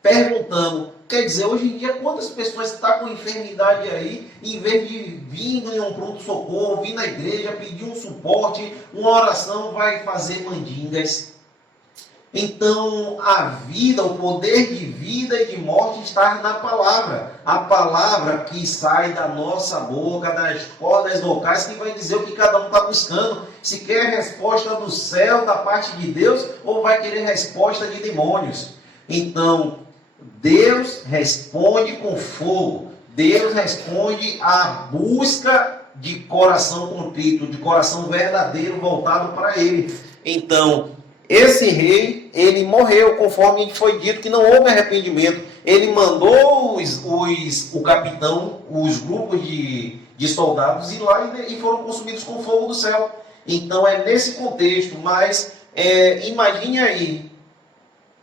perguntando, quer dizer, hoje em dia quantas pessoas estão com enfermidade aí, em vez de vir em um pronto-socorro, vir na igreja, pedir um suporte, uma oração, vai fazer mandingas. Então a vida, o poder de vida e de morte está na palavra. A palavra que sai da nossa boca, das cordas vocais, que vai dizer o que cada um está buscando. Se quer resposta do céu, da parte de Deus, ou vai querer resposta de demônios. Então, Deus responde com fogo. Deus responde à busca de coração contrito, de coração verdadeiro voltado para Ele. Então, esse rei, ele morreu, conforme foi dito que não houve arrependimento. Ele mandou o capitão, os grupos de soldados ir lá e foram consumidos com fogo do céu. Então é nesse contexto, mas imagine aí,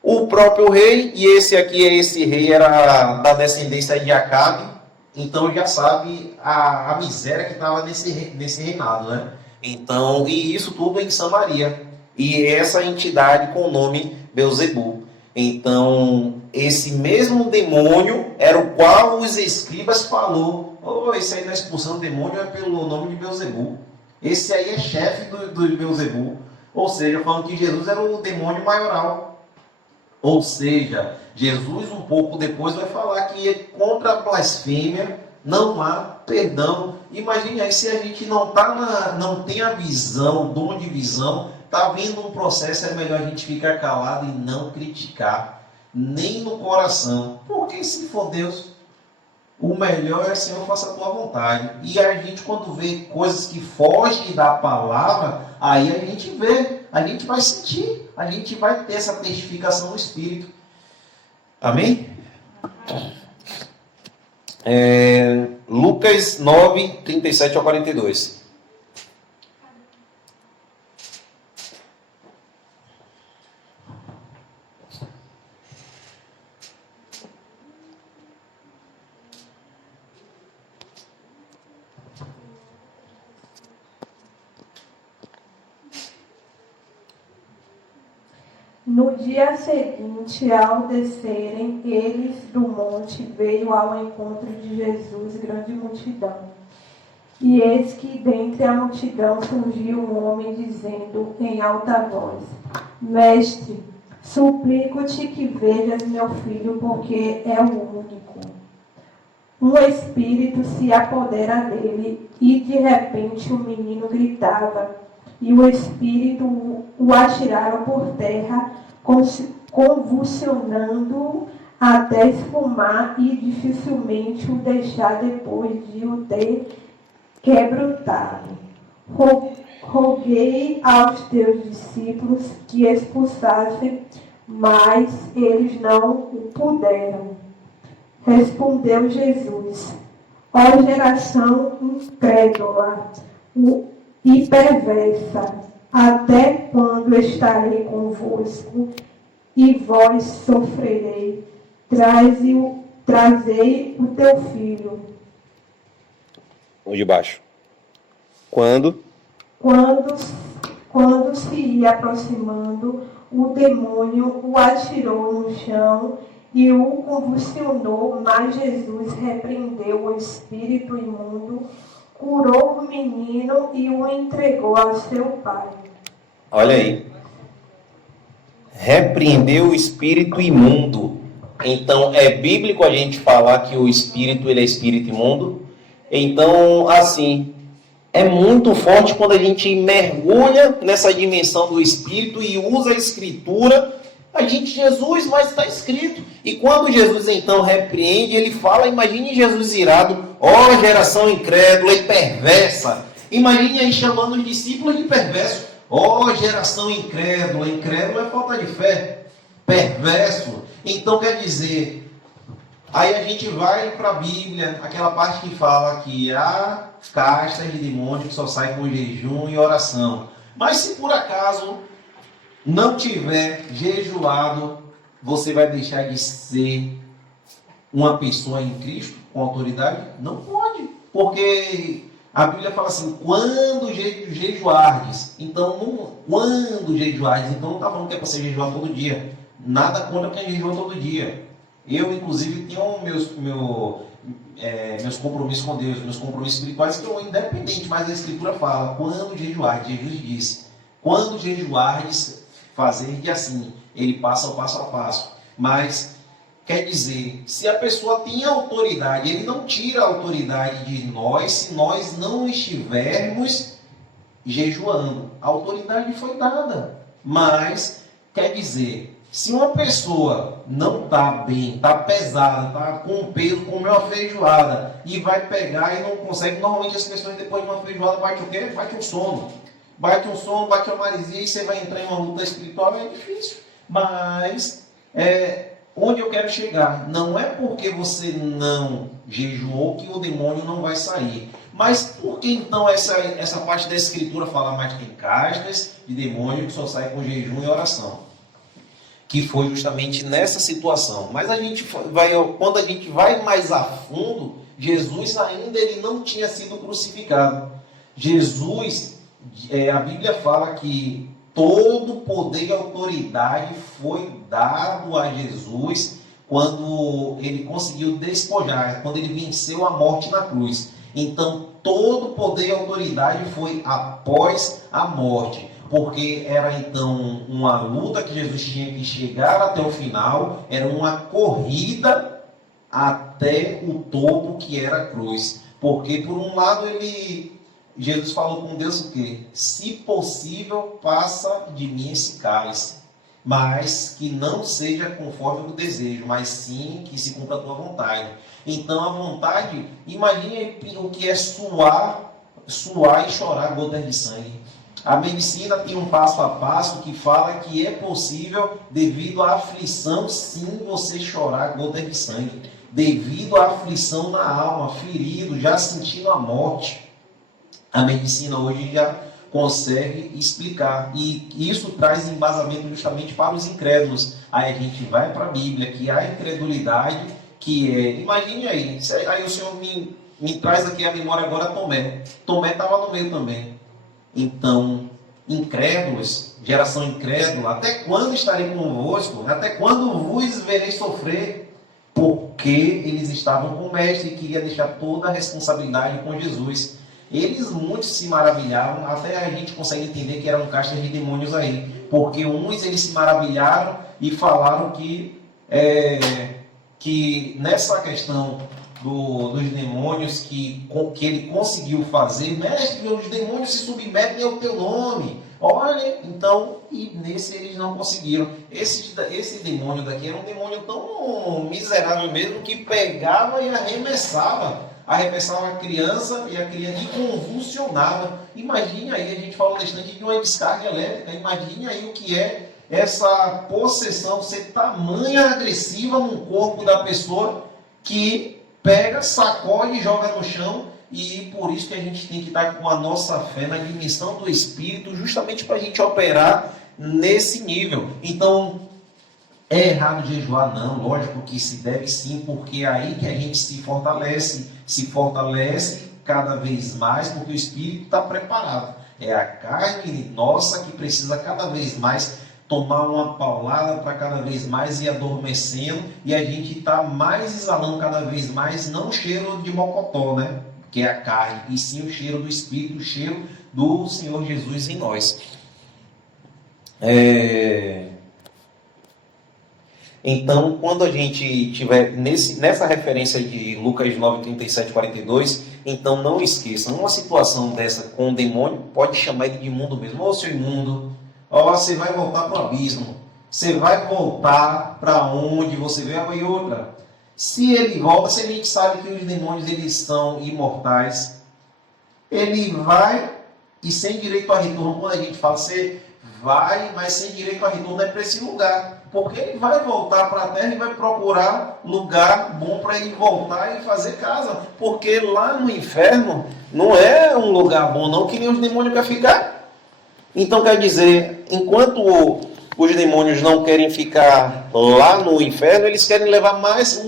o próprio rei, e esse rei era da descendência de Acabe, então já sabe a miséria que estava nesse reinado, né? Então, e isso tudo em Samaria. E essa entidade com o nome Belzebu. Então, esse mesmo demônio era o qual os escribas falou. Esse aí na expulsão do demônio é pelo nome de Belzebu. Esse aí é chefe do Belzebu. Ou seja, falando que Jesus era o demônio maioral. Ou seja, Jesus um pouco depois vai falar que contra a blasfêmia não há perdão. Imagine aí se a gente não tem a visão, dom de visão, está vindo um processo, é melhor a gente ficar calado e não criticar, nem no coração. Porque se for Deus, o melhor é, Senhor, faça a tua vontade. E a gente, quando vê coisas que fogem da palavra, aí a gente vê a gente vai sentir, a gente vai ter essa testificação no Espírito. Amém? Lucas 9, 37 ao 42. No dia seguinte, ao descerem eles do monte, veio ao encontro de Jesus grande multidão. E eis que dentre a multidão surgiu um homem dizendo em alta voz: Mestre, suplico-te que vejas meu filho, porque é o único. Um espírito se apodera dele, e de repente o menino gritava, e o espírito o atirava por terra, convulsionando até esfumar, e dificilmente o deixar depois de o ter quebrantado. Roguei aos teus discípulos que expulsassem, mas eles não o puderam. Respondeu Jesus: ó geração incrédula e perversa, até quando estarei convosco e vós sofrerei? Trazei o teu filho. O de baixo. Quando se ia aproximando, o demônio o atirou no chão e o convulsionou, mas Jesus repreendeu o espírito imundo, curou o menino e o entregou ao seu pai. Olha aí. Repreendeu o espírito imundo. Então, é bíblico a gente falar que o espírito, ele é espírito imundo? Então, assim, é muito forte quando a gente mergulha nessa dimensão do espírito e usa a escritura. A gente, Jesus, mas está escrito. E quando Jesus então repreende, ele fala, imagine Jesus irado, ó geração incrédula e perversa. Imagine aí chamando os discípulos de perverso. Ó geração incrédula, incrédula é falta de fé, perverso. Então quer dizer, aí a gente vai para a Bíblia, aquela parte que fala que há castas de demônio que só saem com jejum e oração. Mas se por acaso não tiver jejuado, você vai deixar de ser uma pessoa em Cristo com autoridade? Não pode, porque a Bíblia fala assim, quando jejuardes. Então, quando jejuardes, então não está falando que é para você jejuar todo dia. Nada contra quem jejua todo dia. Eu, inclusive, tenho meus compromissos com Deus, meus compromissos espirituais, que eu independente, mas a Escritura fala, quando jejuardes, Jesus disse, quando jejuardes, fazer de assim, ele passa o passo a passo. Mas, quer dizer, se a pessoa tem autoridade, ele não tira a autoridade de nós, se nós não estivermos jejuando. A autoridade foi dada, mas, quer dizer, se uma pessoa não está bem, está pesada, está com um peso, comeu uma feijoada e vai pegar e não consegue, normalmente as pessoas depois de uma feijoada bate o quê? Bate um sono. Bate um sono, bate uma maresia e você vai entrar em uma luta espiritual, é difícil. Mas, onde eu quero chegar? Não é porque você não jejuou que o demônio não vai sair. Mas por que então essa parte da Escritura fala mais que tem castas de demônio que só sai com jejum e oração? Que foi justamente nessa situação. Mas quando a gente vai mais a fundo, Jesus ainda ele não tinha sido crucificado. Jesus, a Bíblia fala que todo poder e autoridade foi dado a Jesus quando ele conseguiu despojar, quando ele venceu a morte na cruz. Então, todo poder e autoridade foi após a morte. Porque era então uma luta que Jesus tinha que chegar até o final, era uma corrida até o topo que era a cruz. Porque por um lado Jesus falou com Deus o quê? Se possível, passa de mim esse cálice, mas que não seja conforme o desejo, mas sim que se cumpra a tua vontade. Então a vontade, imagine o que é suar e chorar gotas de sangue. A medicina tem um passo a passo que fala que é possível, devido à aflição, sim, você chorar gotas de sangue. Devido à aflição na alma, ferido, já sentindo a morte. A medicina hoje já consegue explicar. E isso traz embasamento justamente para os incrédulos. Aí a gente vai para a Bíblia, que há incredulidade, que é... Imagine aí, aí o Senhor me traz aqui a memória agora Tomé. Tomé estava no meio também. Então, incrédulos, geração incrédula, até quando estarei convosco? Até quando vos verei sofrer? Porque eles estavam com o mestre e queriam deixar toda a responsabilidade com Jesus. Eles muitos se maravilhavam, até a gente consegue entender que eram castas de demônios aí. Porque uns eles se maravilharam e falaram que nessa questão dos demônios que ele conseguiu fazer, mestre, os demônios se submetem ao teu nome. Olha, então, e nesse eles não conseguiram. Esse demônio daqui era um demônio tão miserável mesmo que pegava e arremessava a criança e convulsionava. Imagine aí, a gente falou bastante de uma descarga elétrica, imagine aí o que é essa possessão, ser tamanha agressiva no corpo da pessoa que pega, sacode e joga no chão. E por isso que a gente tem que estar com a nossa fé na dimensão do Espírito, justamente para a gente operar nesse nível. Então, é errado jejuar? Não, lógico que se deve sim, porque é aí que a gente se fortalece cada vez mais, porque o Espírito está preparado. É a carne nossa que precisa cada vez mais tomar uma paulada para cada vez mais ir adormecendo, e a gente está mais exalando cada vez mais, não o cheiro de mocotó, né? Que é a carne, e sim o cheiro do Espírito, o cheiro do Senhor Jesus em nós. Então, quando a gente tiver nessa referência de Lucas 9, 37 e 42, então não esqueçam, uma situação dessa com o demônio, pode chamar ele de imundo mesmo. Ô, seu imundo, você vai voltar para o abismo, você vai voltar para onde você veio. E outra, se ele volta, se a gente sabe que os demônios eles são imortais, ele vai e sem direito a retorno. Quando a gente fala, você vai, mas sem direito a retorno é para esse lugar, porque ele vai voltar para a terra e vai procurar lugar bom para ele voltar e fazer casa, porque lá no inferno não é um lugar bom não, que nem os demônios querem ficar. Então quer dizer, enquanto os demônios não querem ficar lá no inferno, eles querem levar o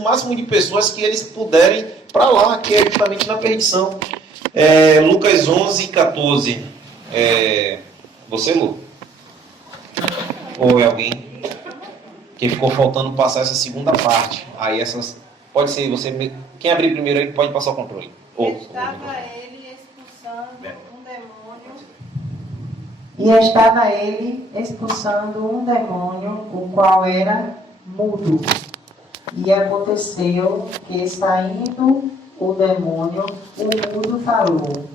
máximo de pessoas que eles puderem para lá, que é justamente na perdição. Lucas 11, 14. Você, Lu? Ou é alguém que ficou faltando passar essa segunda parte? Aí essas... Pode ser você... Quem abrir primeiro aí pode passar o controle. Estava ele expulsando um demônio. E estava ele expulsando um demônio, o qual era mudo. E aconteceu que, saindo o demônio, o mudo falou.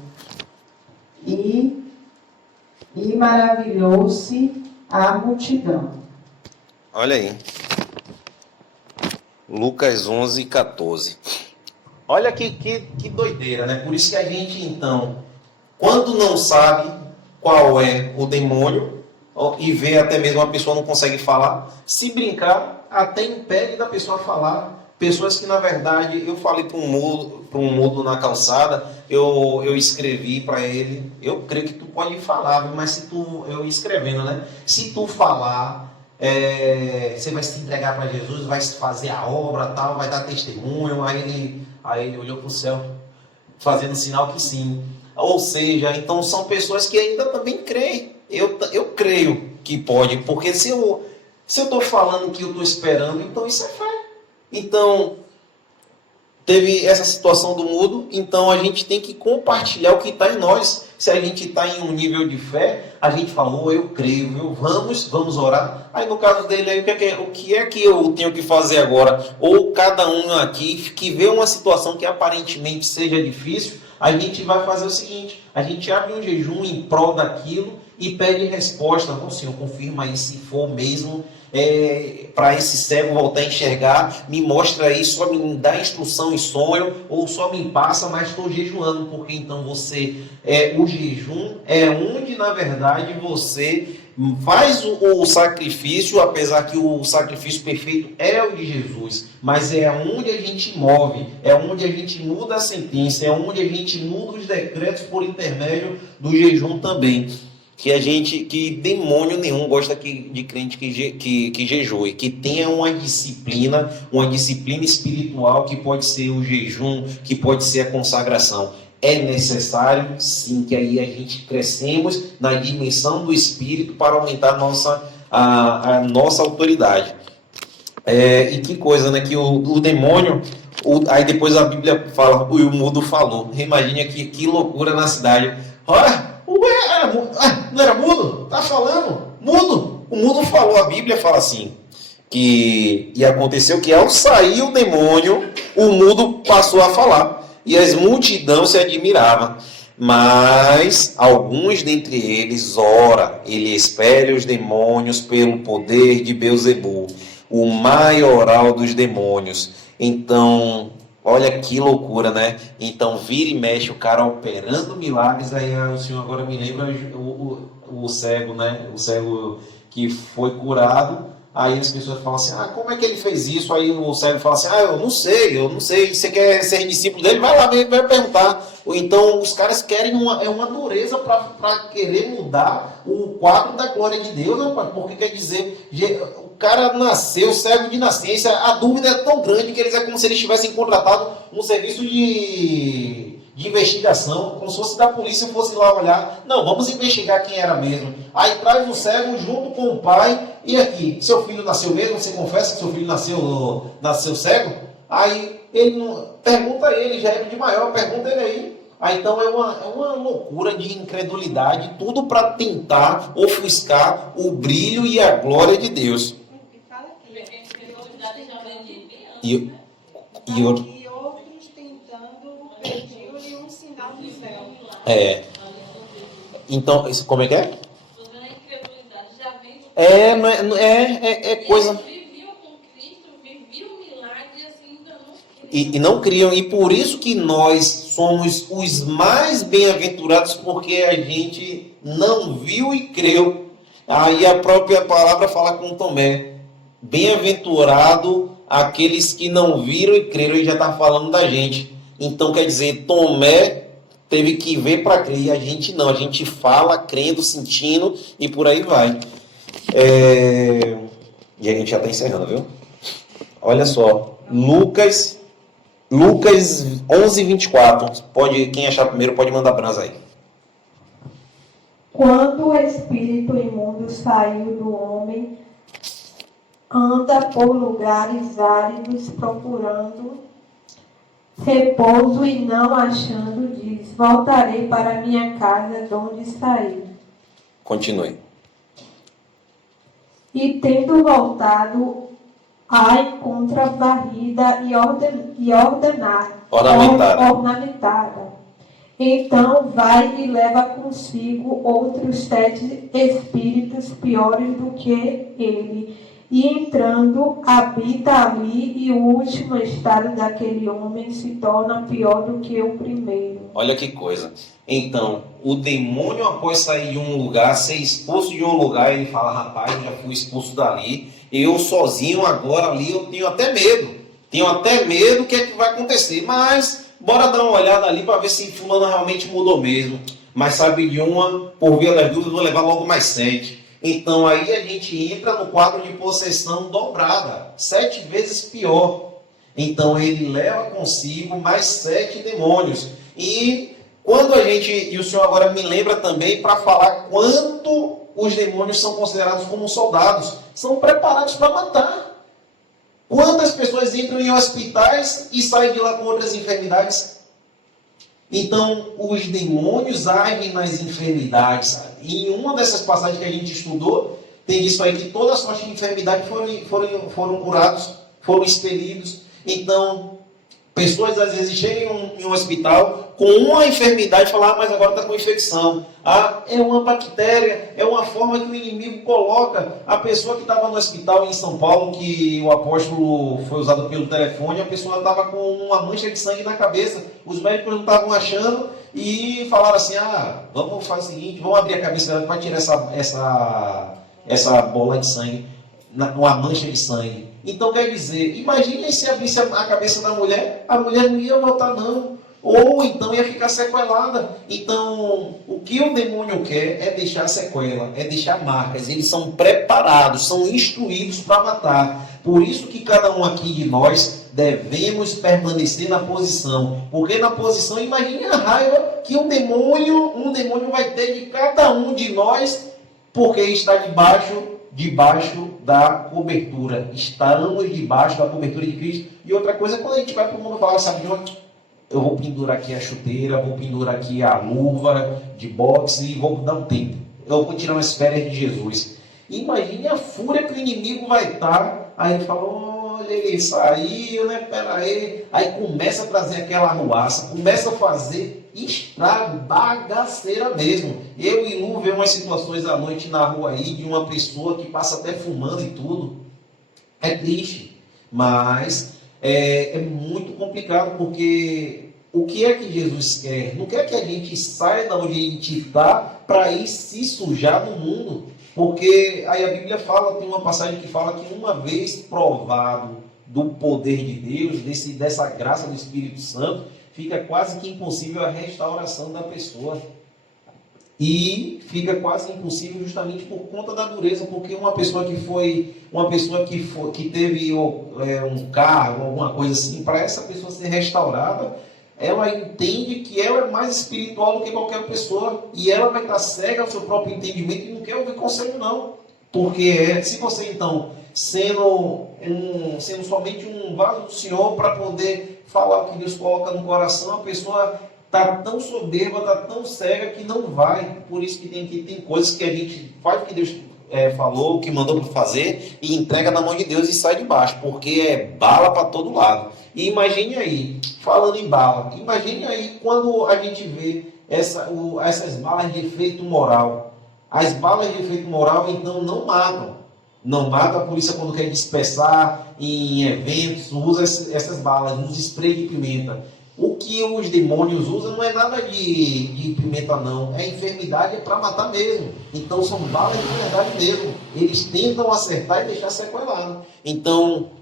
E maravilhou-se a multidão. Olha aí. Lucas 11, 14. Olha que doideira, né? Por isso que a gente, então, quando não sabe qual é o demônio, e vê até mesmo a pessoa não consegue falar, se brincar, até impede da pessoa falar. Pessoas que, na verdade, eu falei para um mudo na calçada, eu escrevi para ele, eu creio que tu pode falar, mas se tu, eu escrevendo, né? Se tu falar, você vai se entregar para Jesus, vai fazer a obra, tal, vai dar testemunho. Aí ele olhou para o céu, fazendo sinal que sim. Ou seja, então são pessoas que ainda também creem. Eu creio que pode, porque se eu estou falando que eu estou esperando, então isso é fé. Então, teve essa situação do mudo, então a gente tem que compartilhar o que está em nós. Se a gente está em um nível de fé, a gente falou, eu creio, vamos orar. Aí no caso dele, aí, o que é que eu tenho que fazer agora? Ou cada um aqui que vê uma situação que aparentemente seja difícil, a gente vai fazer o seguinte, a gente abre um jejum em prol daquilo e pede resposta. Não, Senhor, confirma aí se for mesmo, para esse cego voltar a enxergar, me mostra aí, só me dá instrução em sonho, ou só me passa, mas estou jejuando, porque então o jejum é onde, na verdade, você faz o sacrifício, apesar que o sacrifício perfeito é o de Jesus, mas é onde a gente move, é onde a gente muda a sentença, é onde a gente muda os decretos por intermédio do jejum também. Que demônio nenhum gosta de crente que jejue, que tenha uma disciplina espiritual, que pode ser o jejum, que pode ser a consagração. É necessário, sim, que aí a gente crescemos na dimensão do Espírito para aumentar a nossa autoridade. E que coisa, né? Que o demônio, aí depois a Bíblia fala, o mudo falou. Imagina que loucura na cidade. Olha, não era mudo? Tá falando? Mudo. O mudo falou, a Bíblia fala assim, e aconteceu que ao sair o demônio, o mudo passou a falar. E as multidões se admiravam, mas alguns dentre eles, ora, ele expele os demônios pelo poder de Beelzebul, o maioral dos demônios. Então, olha que loucura, né? Então, vira e mexe o cara operando milagres, aí o senhor agora me lembra o cego, né? O cego que foi curado. Aí as pessoas falam assim, como é que ele fez isso? Aí o cego fala assim, eu não sei, você quer ser discípulo dele? Vai lá, vai perguntar. Ou então os caras querem uma dureza para querer mudar o quadro da glória de Deus, porque quer dizer, o cara nasceu cego de nascença, a dúvida é tão grande que é como se eles tivessem contratado um serviço de investigação, como se fosse da polícia, fosse lá olhar, não, vamos investigar quem era mesmo. Aí traz o cego junto com o pai, e aqui, seu filho nasceu mesmo? Você confessa que seu filho nasceu cego? Aí ele pergunta a ele, já é de maior, pergunta ele aí. Aí então é uma loucura de incredulidade, tudo para tentar ofuscar o brilho e a glória de Deus. E outros tentando pedir um sinal do céu. Então, como é que é? É coisa. Viviam com Cristo, viviam milagres assim, ainda não criam. E não criam. E por isso que nós somos os mais bem-aventurados, porque a gente não viu e creu. Aí a própria palavra fala com Tomé. Bem-aventurado aqueles que não viram e creram, e já está falando da gente. Então quer dizer, Tomé teve que ver para crer, e a gente não. A gente fala crendo, sentindo e por aí vai. E a gente já está encerrando, viu? Olha só, Lucas 11, 24. Quem achar primeiro pode mandar brasa aí. Quando o espírito imundo saiu do homem, anda por lugares áridos procurando repouso e não achando, diz, voltarei para minha casa de onde saí. Continue. E tendo voltado, a encontra varrida e ornamentada. Então vai e leva consigo outros 7 espíritos piores do que ele, e entrando, habita ali, e o último estado daquele homem se torna pior do que o primeiro. Olha que coisa. Então, o demônio, após sair de um lugar, ser expulso de um lugar, ele fala, rapaz, eu já fui expulso dali, eu sozinho agora ali, eu tenho até medo. O que é que vai acontecer, mas bora dar uma olhada ali para ver se fulano realmente mudou mesmo. Mas sabe de uma, por via das dúvidas, vou levar logo mais 7. Então aí a gente entra no quadro de possessão dobrada, 7 vezes pior. Então ele leva consigo mais 7 demônios. E quando e o Senhor agora me lembra também para falar quanto os demônios são considerados como soldados, são preparados para matar. Quantas pessoas entram em hospitais e saem de lá com outras enfermidades? Então, os demônios agem nas enfermidades. Em uma dessas passagens que a gente estudou, tem isso aí, que toda sorte de enfermidade foram curados, foram expelidos. Então, Pessoas às vezes chegam em um hospital com uma enfermidade e falam, mas agora está com infecção. É uma bactéria, é uma forma que o inimigo coloca. A pessoa que estava no hospital em São Paulo, que o apóstolo foi usado pelo telefone, a pessoa estava com uma mancha de sangue na cabeça. Os médicos não estavam achando e falaram assim, vamos fazer o seguinte, vamos abrir a cabeça dela para tirar essa bola de sangue, uma mancha de sangue. Então quer dizer, imagine se abrisse a cabeça da mulher, a mulher não ia voltar não, ou então ia ficar sequelada. Então o que o demônio quer é deixar sequela, é deixar marcas. Eles são preparados, são instruídos para matar. Por isso que cada um aqui de nós devemos permanecer na posição, porque na posição, imagine a raiva que um demônio vai ter de cada um de nós, porque está debaixo da cobertura. Estamos debaixo da cobertura de Cristo. E outra coisa, quando a gente vai para o mundo falar, sabe de onde? Eu vou pendurar aqui a chuteira, vou pendurar aqui a luva de boxe e vou dar um tempo. Eu vou tirar umas férias de Jesus. Imagine a fúria que o inimigo vai estar. Aí ele fala, olha, ele saiu, né? Pera aí. Aí começa a trazer aquela arruaça, começa a fazer estrago, bagaceira mesmo. Eu e Lu vemos umas situações à noite na rua aí de uma pessoa que passa até fumando e tudo. É triste, mas é muito complicado, porque o que é que Jesus quer? Não quer que a gente saia da onde a gente está para ir se sujar no mundo. Porque aí a Bíblia fala, tem uma passagem que fala que uma vez provado do poder de Deus, dessa graça do Espírito Santo, fica quase que impossível a restauração da pessoa. E fica quase impossível justamente por conta da dureza, porque uma pessoa que teve um cargo, alguma coisa assim, para essa pessoa ser restaurada, ela entende que ela é mais espiritual do que qualquer pessoa, e ela vai estar cega ao seu próprio entendimento e não quer ouvir conselho não. Porque se você então, sendo somente um vaso do Senhor para poder falar o que Deus coloca no coração, a pessoa está tão soberba, está tão cega que não vai. Por isso que tem coisas que a gente faz o que Deus falou, que mandou para fazer, e entrega na mão de Deus e sai de baixo, porque é bala para todo lado. E imagine aí, falando em bala, imagine aí quando a gente vê essas balas de efeito moral. As balas de efeito moral, então, não matam. Não mata. A polícia, quando quer dispersar em eventos, usa essas balas, usa spray de pimenta. O que os demônios usam não é nada de pimenta não, é enfermidade, é para matar mesmo. Então são balas de verdade mesmo. Eles tentam acertar e deixar sequelado. Então,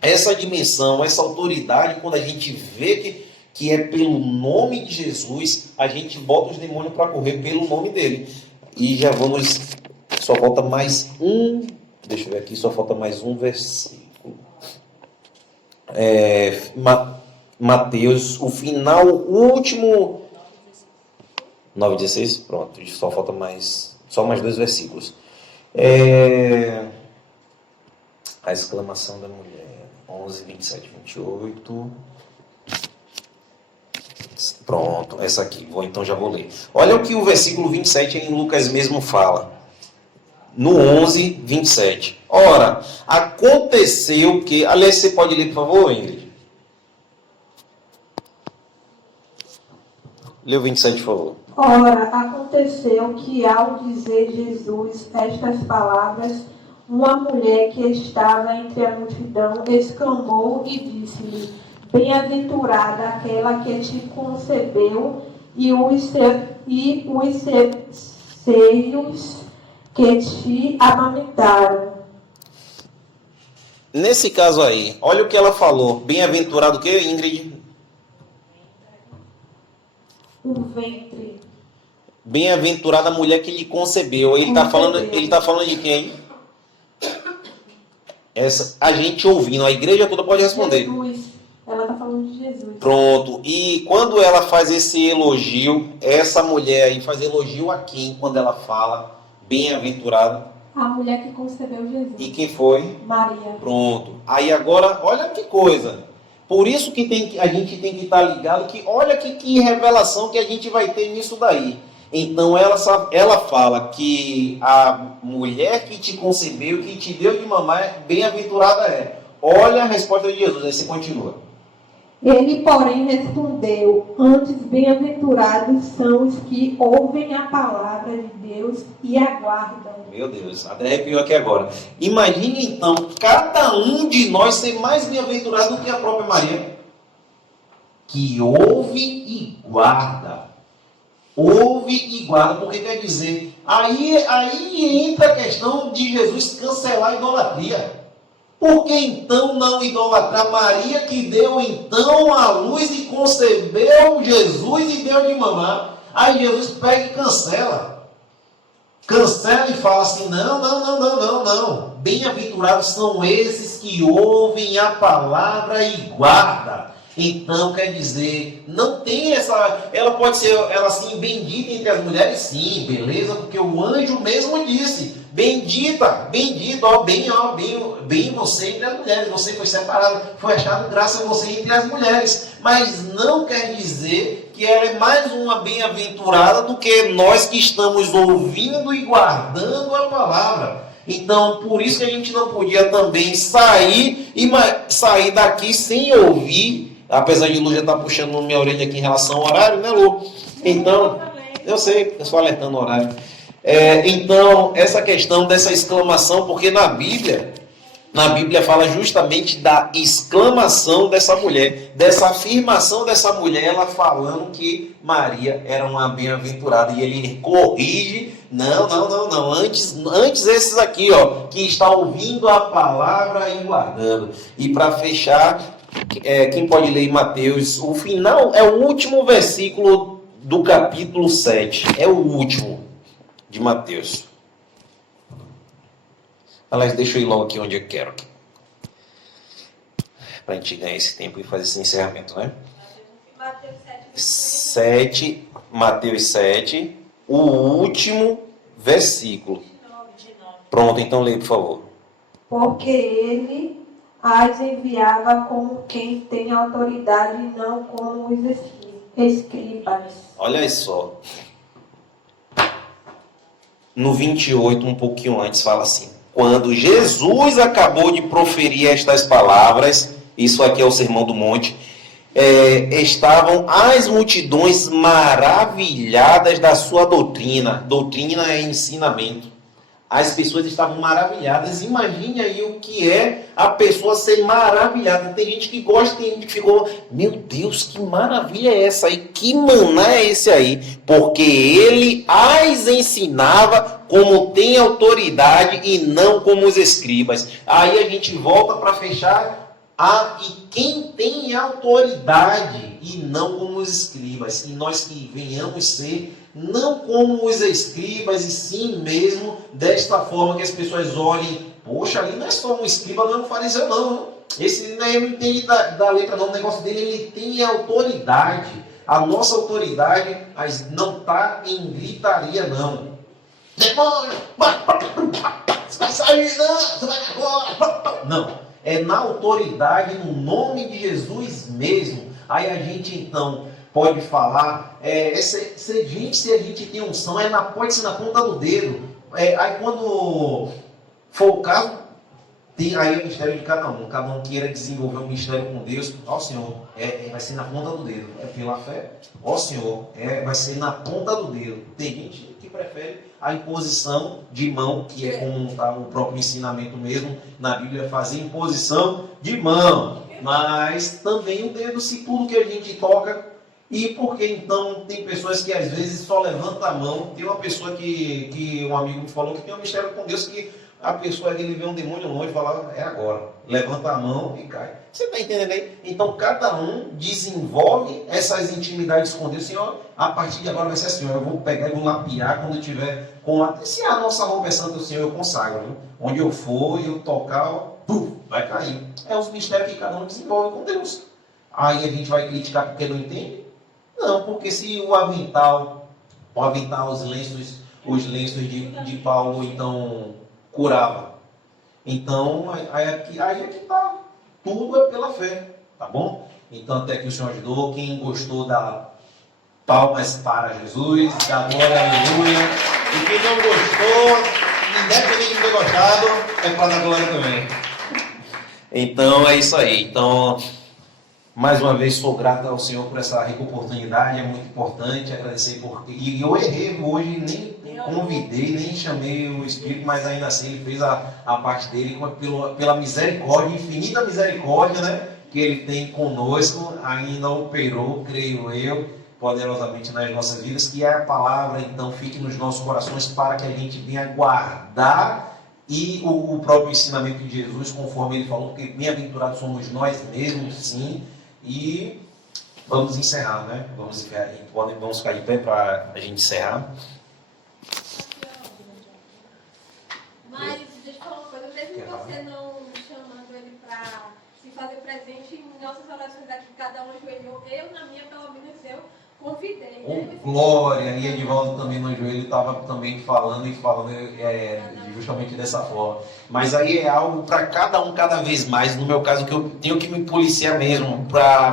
essa dimensão, essa autoridade, quando a gente vê que é pelo nome de Jesus, a gente bota os demônios para correr pelo nome dele. E já vamos, só falta mais um, deixa eu ver aqui, só falta mais um versículo. Mateus, o final, o último, 9:16, pronto, só falta mais 2 versículos. A exclamação da mulher, 11, 27, 28. Pronto, essa aqui, então já vou ler. Olha o que o versículo 27 em Lucas mesmo fala. No 11, 27. Ora, aconteceu que... Aliás, você pode ler, por favor, Ingrid? Lê o 27, por favor. Ora, aconteceu que ao dizer Jesus estas palavras, uma mulher que estava entre a multidão exclamou e disse-lhe: bem-aventurada aquela que te concebeu e os seios que te amamentaram. Nesse caso aí, olha o que ela falou. Bem-aventurado o que, Ingrid? O ventre. Bem-aventurada a mulher que lhe concebeu. Ele está falando de quem? A gente ouvindo, a igreja toda pode responder. Jesus. Ela está falando de Jesus. Pronto. E quando ela faz esse elogio, essa mulher aí faz elogio a quem quando ela fala bem-aventurada? A mulher que concebeu Jesus. E quem foi? Maria. Pronto. Aí agora, olha que coisa. Por isso que a gente tem que estar ligado, que olha que revelação que a gente vai ter nisso daí. Então ela fala que a mulher que te concebeu, que te deu de mamar, bem-aventurada é. Olha a resposta de Jesus, aí você continua. Ele, porém, respondeu: antes, bem-aventurados são os que ouvem a palavra de Deus e aguardam. Meu Deus, até arrepiou aqui agora. Imagine então, cada um de nós ser mais bem-aventurado do que a própria Maria, que ouve e guarda. Ouve e guarda, porque quer dizer, aí entra a questão de Jesus cancelar a idolatria. Por que então não idolatrar Maria, que deu então a luz e concebeu Jesus e deu de mamar? Aí Jesus pega e cancela. Cancela e fala assim, não. Bem-aventurados são esses que ouvem a palavra e guardam. Então, quer dizer, não tem essa... Ela pode ser, ela assim, bendita entre as mulheres, sim, beleza? Porque o anjo mesmo disse, bendita, bem você entre as mulheres. Você foi separado, foi achado graça a você entre as mulheres. Mas não quer dizer que ela é mais uma bem-aventurada do que nós que estamos ouvindo e guardando a palavra. Então, por isso que a gente não podia também sair daqui sem ouvir. Apesar de Lu já estar puxando minha orelha aqui em relação ao horário, né, Lu? Então, eu sei, eu estou alertando o horário. Então, essa questão dessa exclamação, porque na Bíblia fala justamente da exclamação dessa mulher, dessa afirmação dessa mulher, ela falando que Maria era uma bem-aventurada. E ele corrige, não. Antes esses aqui, ó, que está ouvindo a palavra e guardando. E para fechar... quem pode ler em Mateus, o final é o último versículo do capítulo 7, é o último de Mateus. Aliás, deixa eu ir logo aqui onde eu quero, para a gente ganhar esse tempo e fazer esse encerramento, né? Mateus 7, o último versículo. Pronto, então leia, por favor. Porque ele as enviava como quem tem autoridade e não como os escribas. Olha só. No 28, um pouquinho antes, fala assim: quando Jesus acabou de proferir estas palavras, isso aqui é o Sermão do Monte, estavam as multidões maravilhadas da sua doutrina. Doutrina é ensinamento. As pessoas estavam maravilhadas. Imagine aí o que é a pessoa ser maravilhada. Tem gente que gosta, tem gente que ficou, meu Deus, que maravilha é essa aí? Que maná é esse aí? Porque ele as ensinava como tem autoridade e não como os escribas. Aí a gente volta para fechar. E quem tem autoridade e não como os escribas. E nós que venhamos ser não como os escribas, e sim mesmo desta forma que as pessoas olhem, poxa, ali não é só um escriba, não é um fariseu não. Esse não entende da letra não, o negócio dele, ele tem autoridade. A nossa autoridade não está em gritaria não. Demônio, você vai sair não, você vai agora. Não, é na autoridade, no nome de Jesus mesmo. Aí a gente então pode falar, se a gente tem unção, pode ser na ponta do dedo. Aí quando for o caso, tem aí o mistério de cada um queira desenvolver um mistério com Deus, ó Senhor, vai ser na ponta do dedo, pela fé, ó Senhor, vai ser na ponta do dedo. Tem gente que prefere a imposição de mão, que é como está o próprio ensinamento mesmo, na Bíblia fazer imposição de mão, mas também o dedo, se tudo que a gente toca. E porque então tem pessoas que às vezes só levanta a mão. Tem uma pessoa que um amigo me falou que tem um mistério com Deus, que a pessoa ele vê um demônio longe e fala, é agora. Levanta a mão e cai. Você está entendendo aí? Então cada um desenvolve essas intimidades com Deus. Senhor, a partir de agora vai ser assim, eu vou pegar e vou lapiar quando eu tiver se a nossa roupa é santa, o Senhor eu consagro. Viu? Onde eu for e eu tocar, vai cair. É os mistérios que cada um desenvolve com Deus. Aí a gente vai criticar porque não entende? Não, porque se o avental, os lenços de Paulo, então, curava. Então, aí é que está. Tudo é pela fé, tá bom? Então, até que o Senhor ajudou. Quem gostou, dá palmas para Jesus, dá glória, aleluia. E quem não gostou, independente de ter gostado, é para dar glória também. Então, é isso aí. Então, Mais uma vez sou grato ao Senhor por essa rica oportunidade, é muito importante agradecer porque e eu errei hoje, nem convidei, nem chamei o Espírito, mas ainda assim ele fez a parte dele pela misericórdia, infinita misericórdia, né, que ele tem conosco, ainda operou, creio eu, poderosamente nas nossas vidas, que a palavra então fique nos nossos corações para que a gente venha guardar e o próprio ensinamento de Jesus, conforme ele falou, porque bem-aventurados somos nós mesmos, sim. E vamos encerrar, né? Vamos ficar de pé para a gente encerrar. Mas, deixa eu falar uma coisa, mesmo você não chamando ele para se fazer presente em nossas orações aqui, cada um ajoelhou, eu na minha, pelo menos eu convidei. Né? Glória, e Edivaldo também no joelho estava também falando justamente dessa forma. Mas aí é algo para cada um cada vez mais, no meu caso que eu tenho que me policiar mesmo,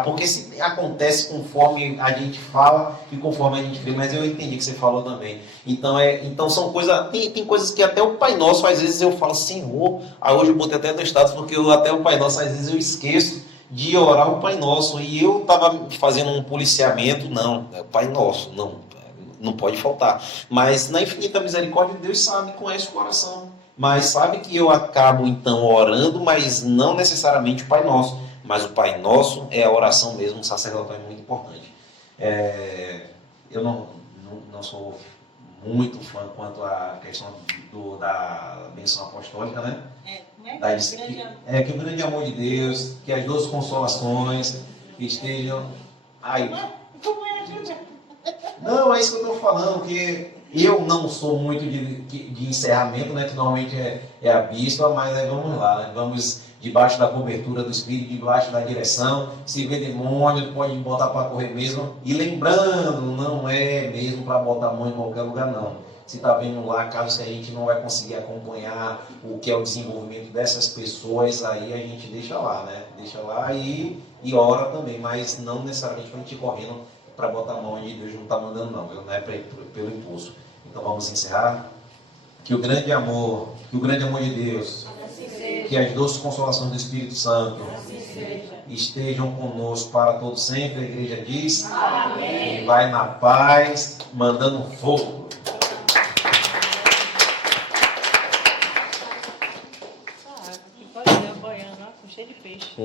porque se acontece conforme a gente fala e conforme a gente vê, mas eu entendi que você falou também. Então são coisas, tem coisas que até o Pai Nosso, às vezes eu falo, Senhor, hoje eu botei até no status, porque até o Pai Nosso, às vezes eu esqueço de orar o Pai Nosso, e eu estava fazendo um policiamento, não, é o Pai Nosso, não pode faltar, mas na infinita misericórdia Deus sabe, conhece o coração, mas sabe que eu acabo então orando, mas não necessariamente o Pai Nosso, mas o Pai Nosso é a oração mesmo, o sacerdotal é muito importante. Eu não sou muito fã quanto à questão da benção apostólica, né? Que o grande amor de Deus, que as 12 consolações que estejam aí. Não, é isso que eu estou falando, que eu não sou muito de encerramento, né? Que normalmente é a bispa, mas vamos lá, né? Vamos debaixo da cobertura do Espírito, debaixo da direção. Se vê demônio, pode botar para correr mesmo. E lembrando, não é mesmo para botar a mão em qualquer lugar, não. Se está vendo lá, caso que a gente não vai conseguir acompanhar o que é o desenvolvimento dessas pessoas, aí a gente deixa lá, né? Deixa lá e ora também, mas não necessariamente para a gente ir correndo para botar a mão onde Deus não está mandando, não é pelo impulso. Então vamos encerrar. Que o grande amor de Deus, que as doces consolações do Espírito Santo estejam conosco para todo sempre. A igreja diz: amém. E vai na paz, mandando fogo. Pode ir boiando, cheio de peixe.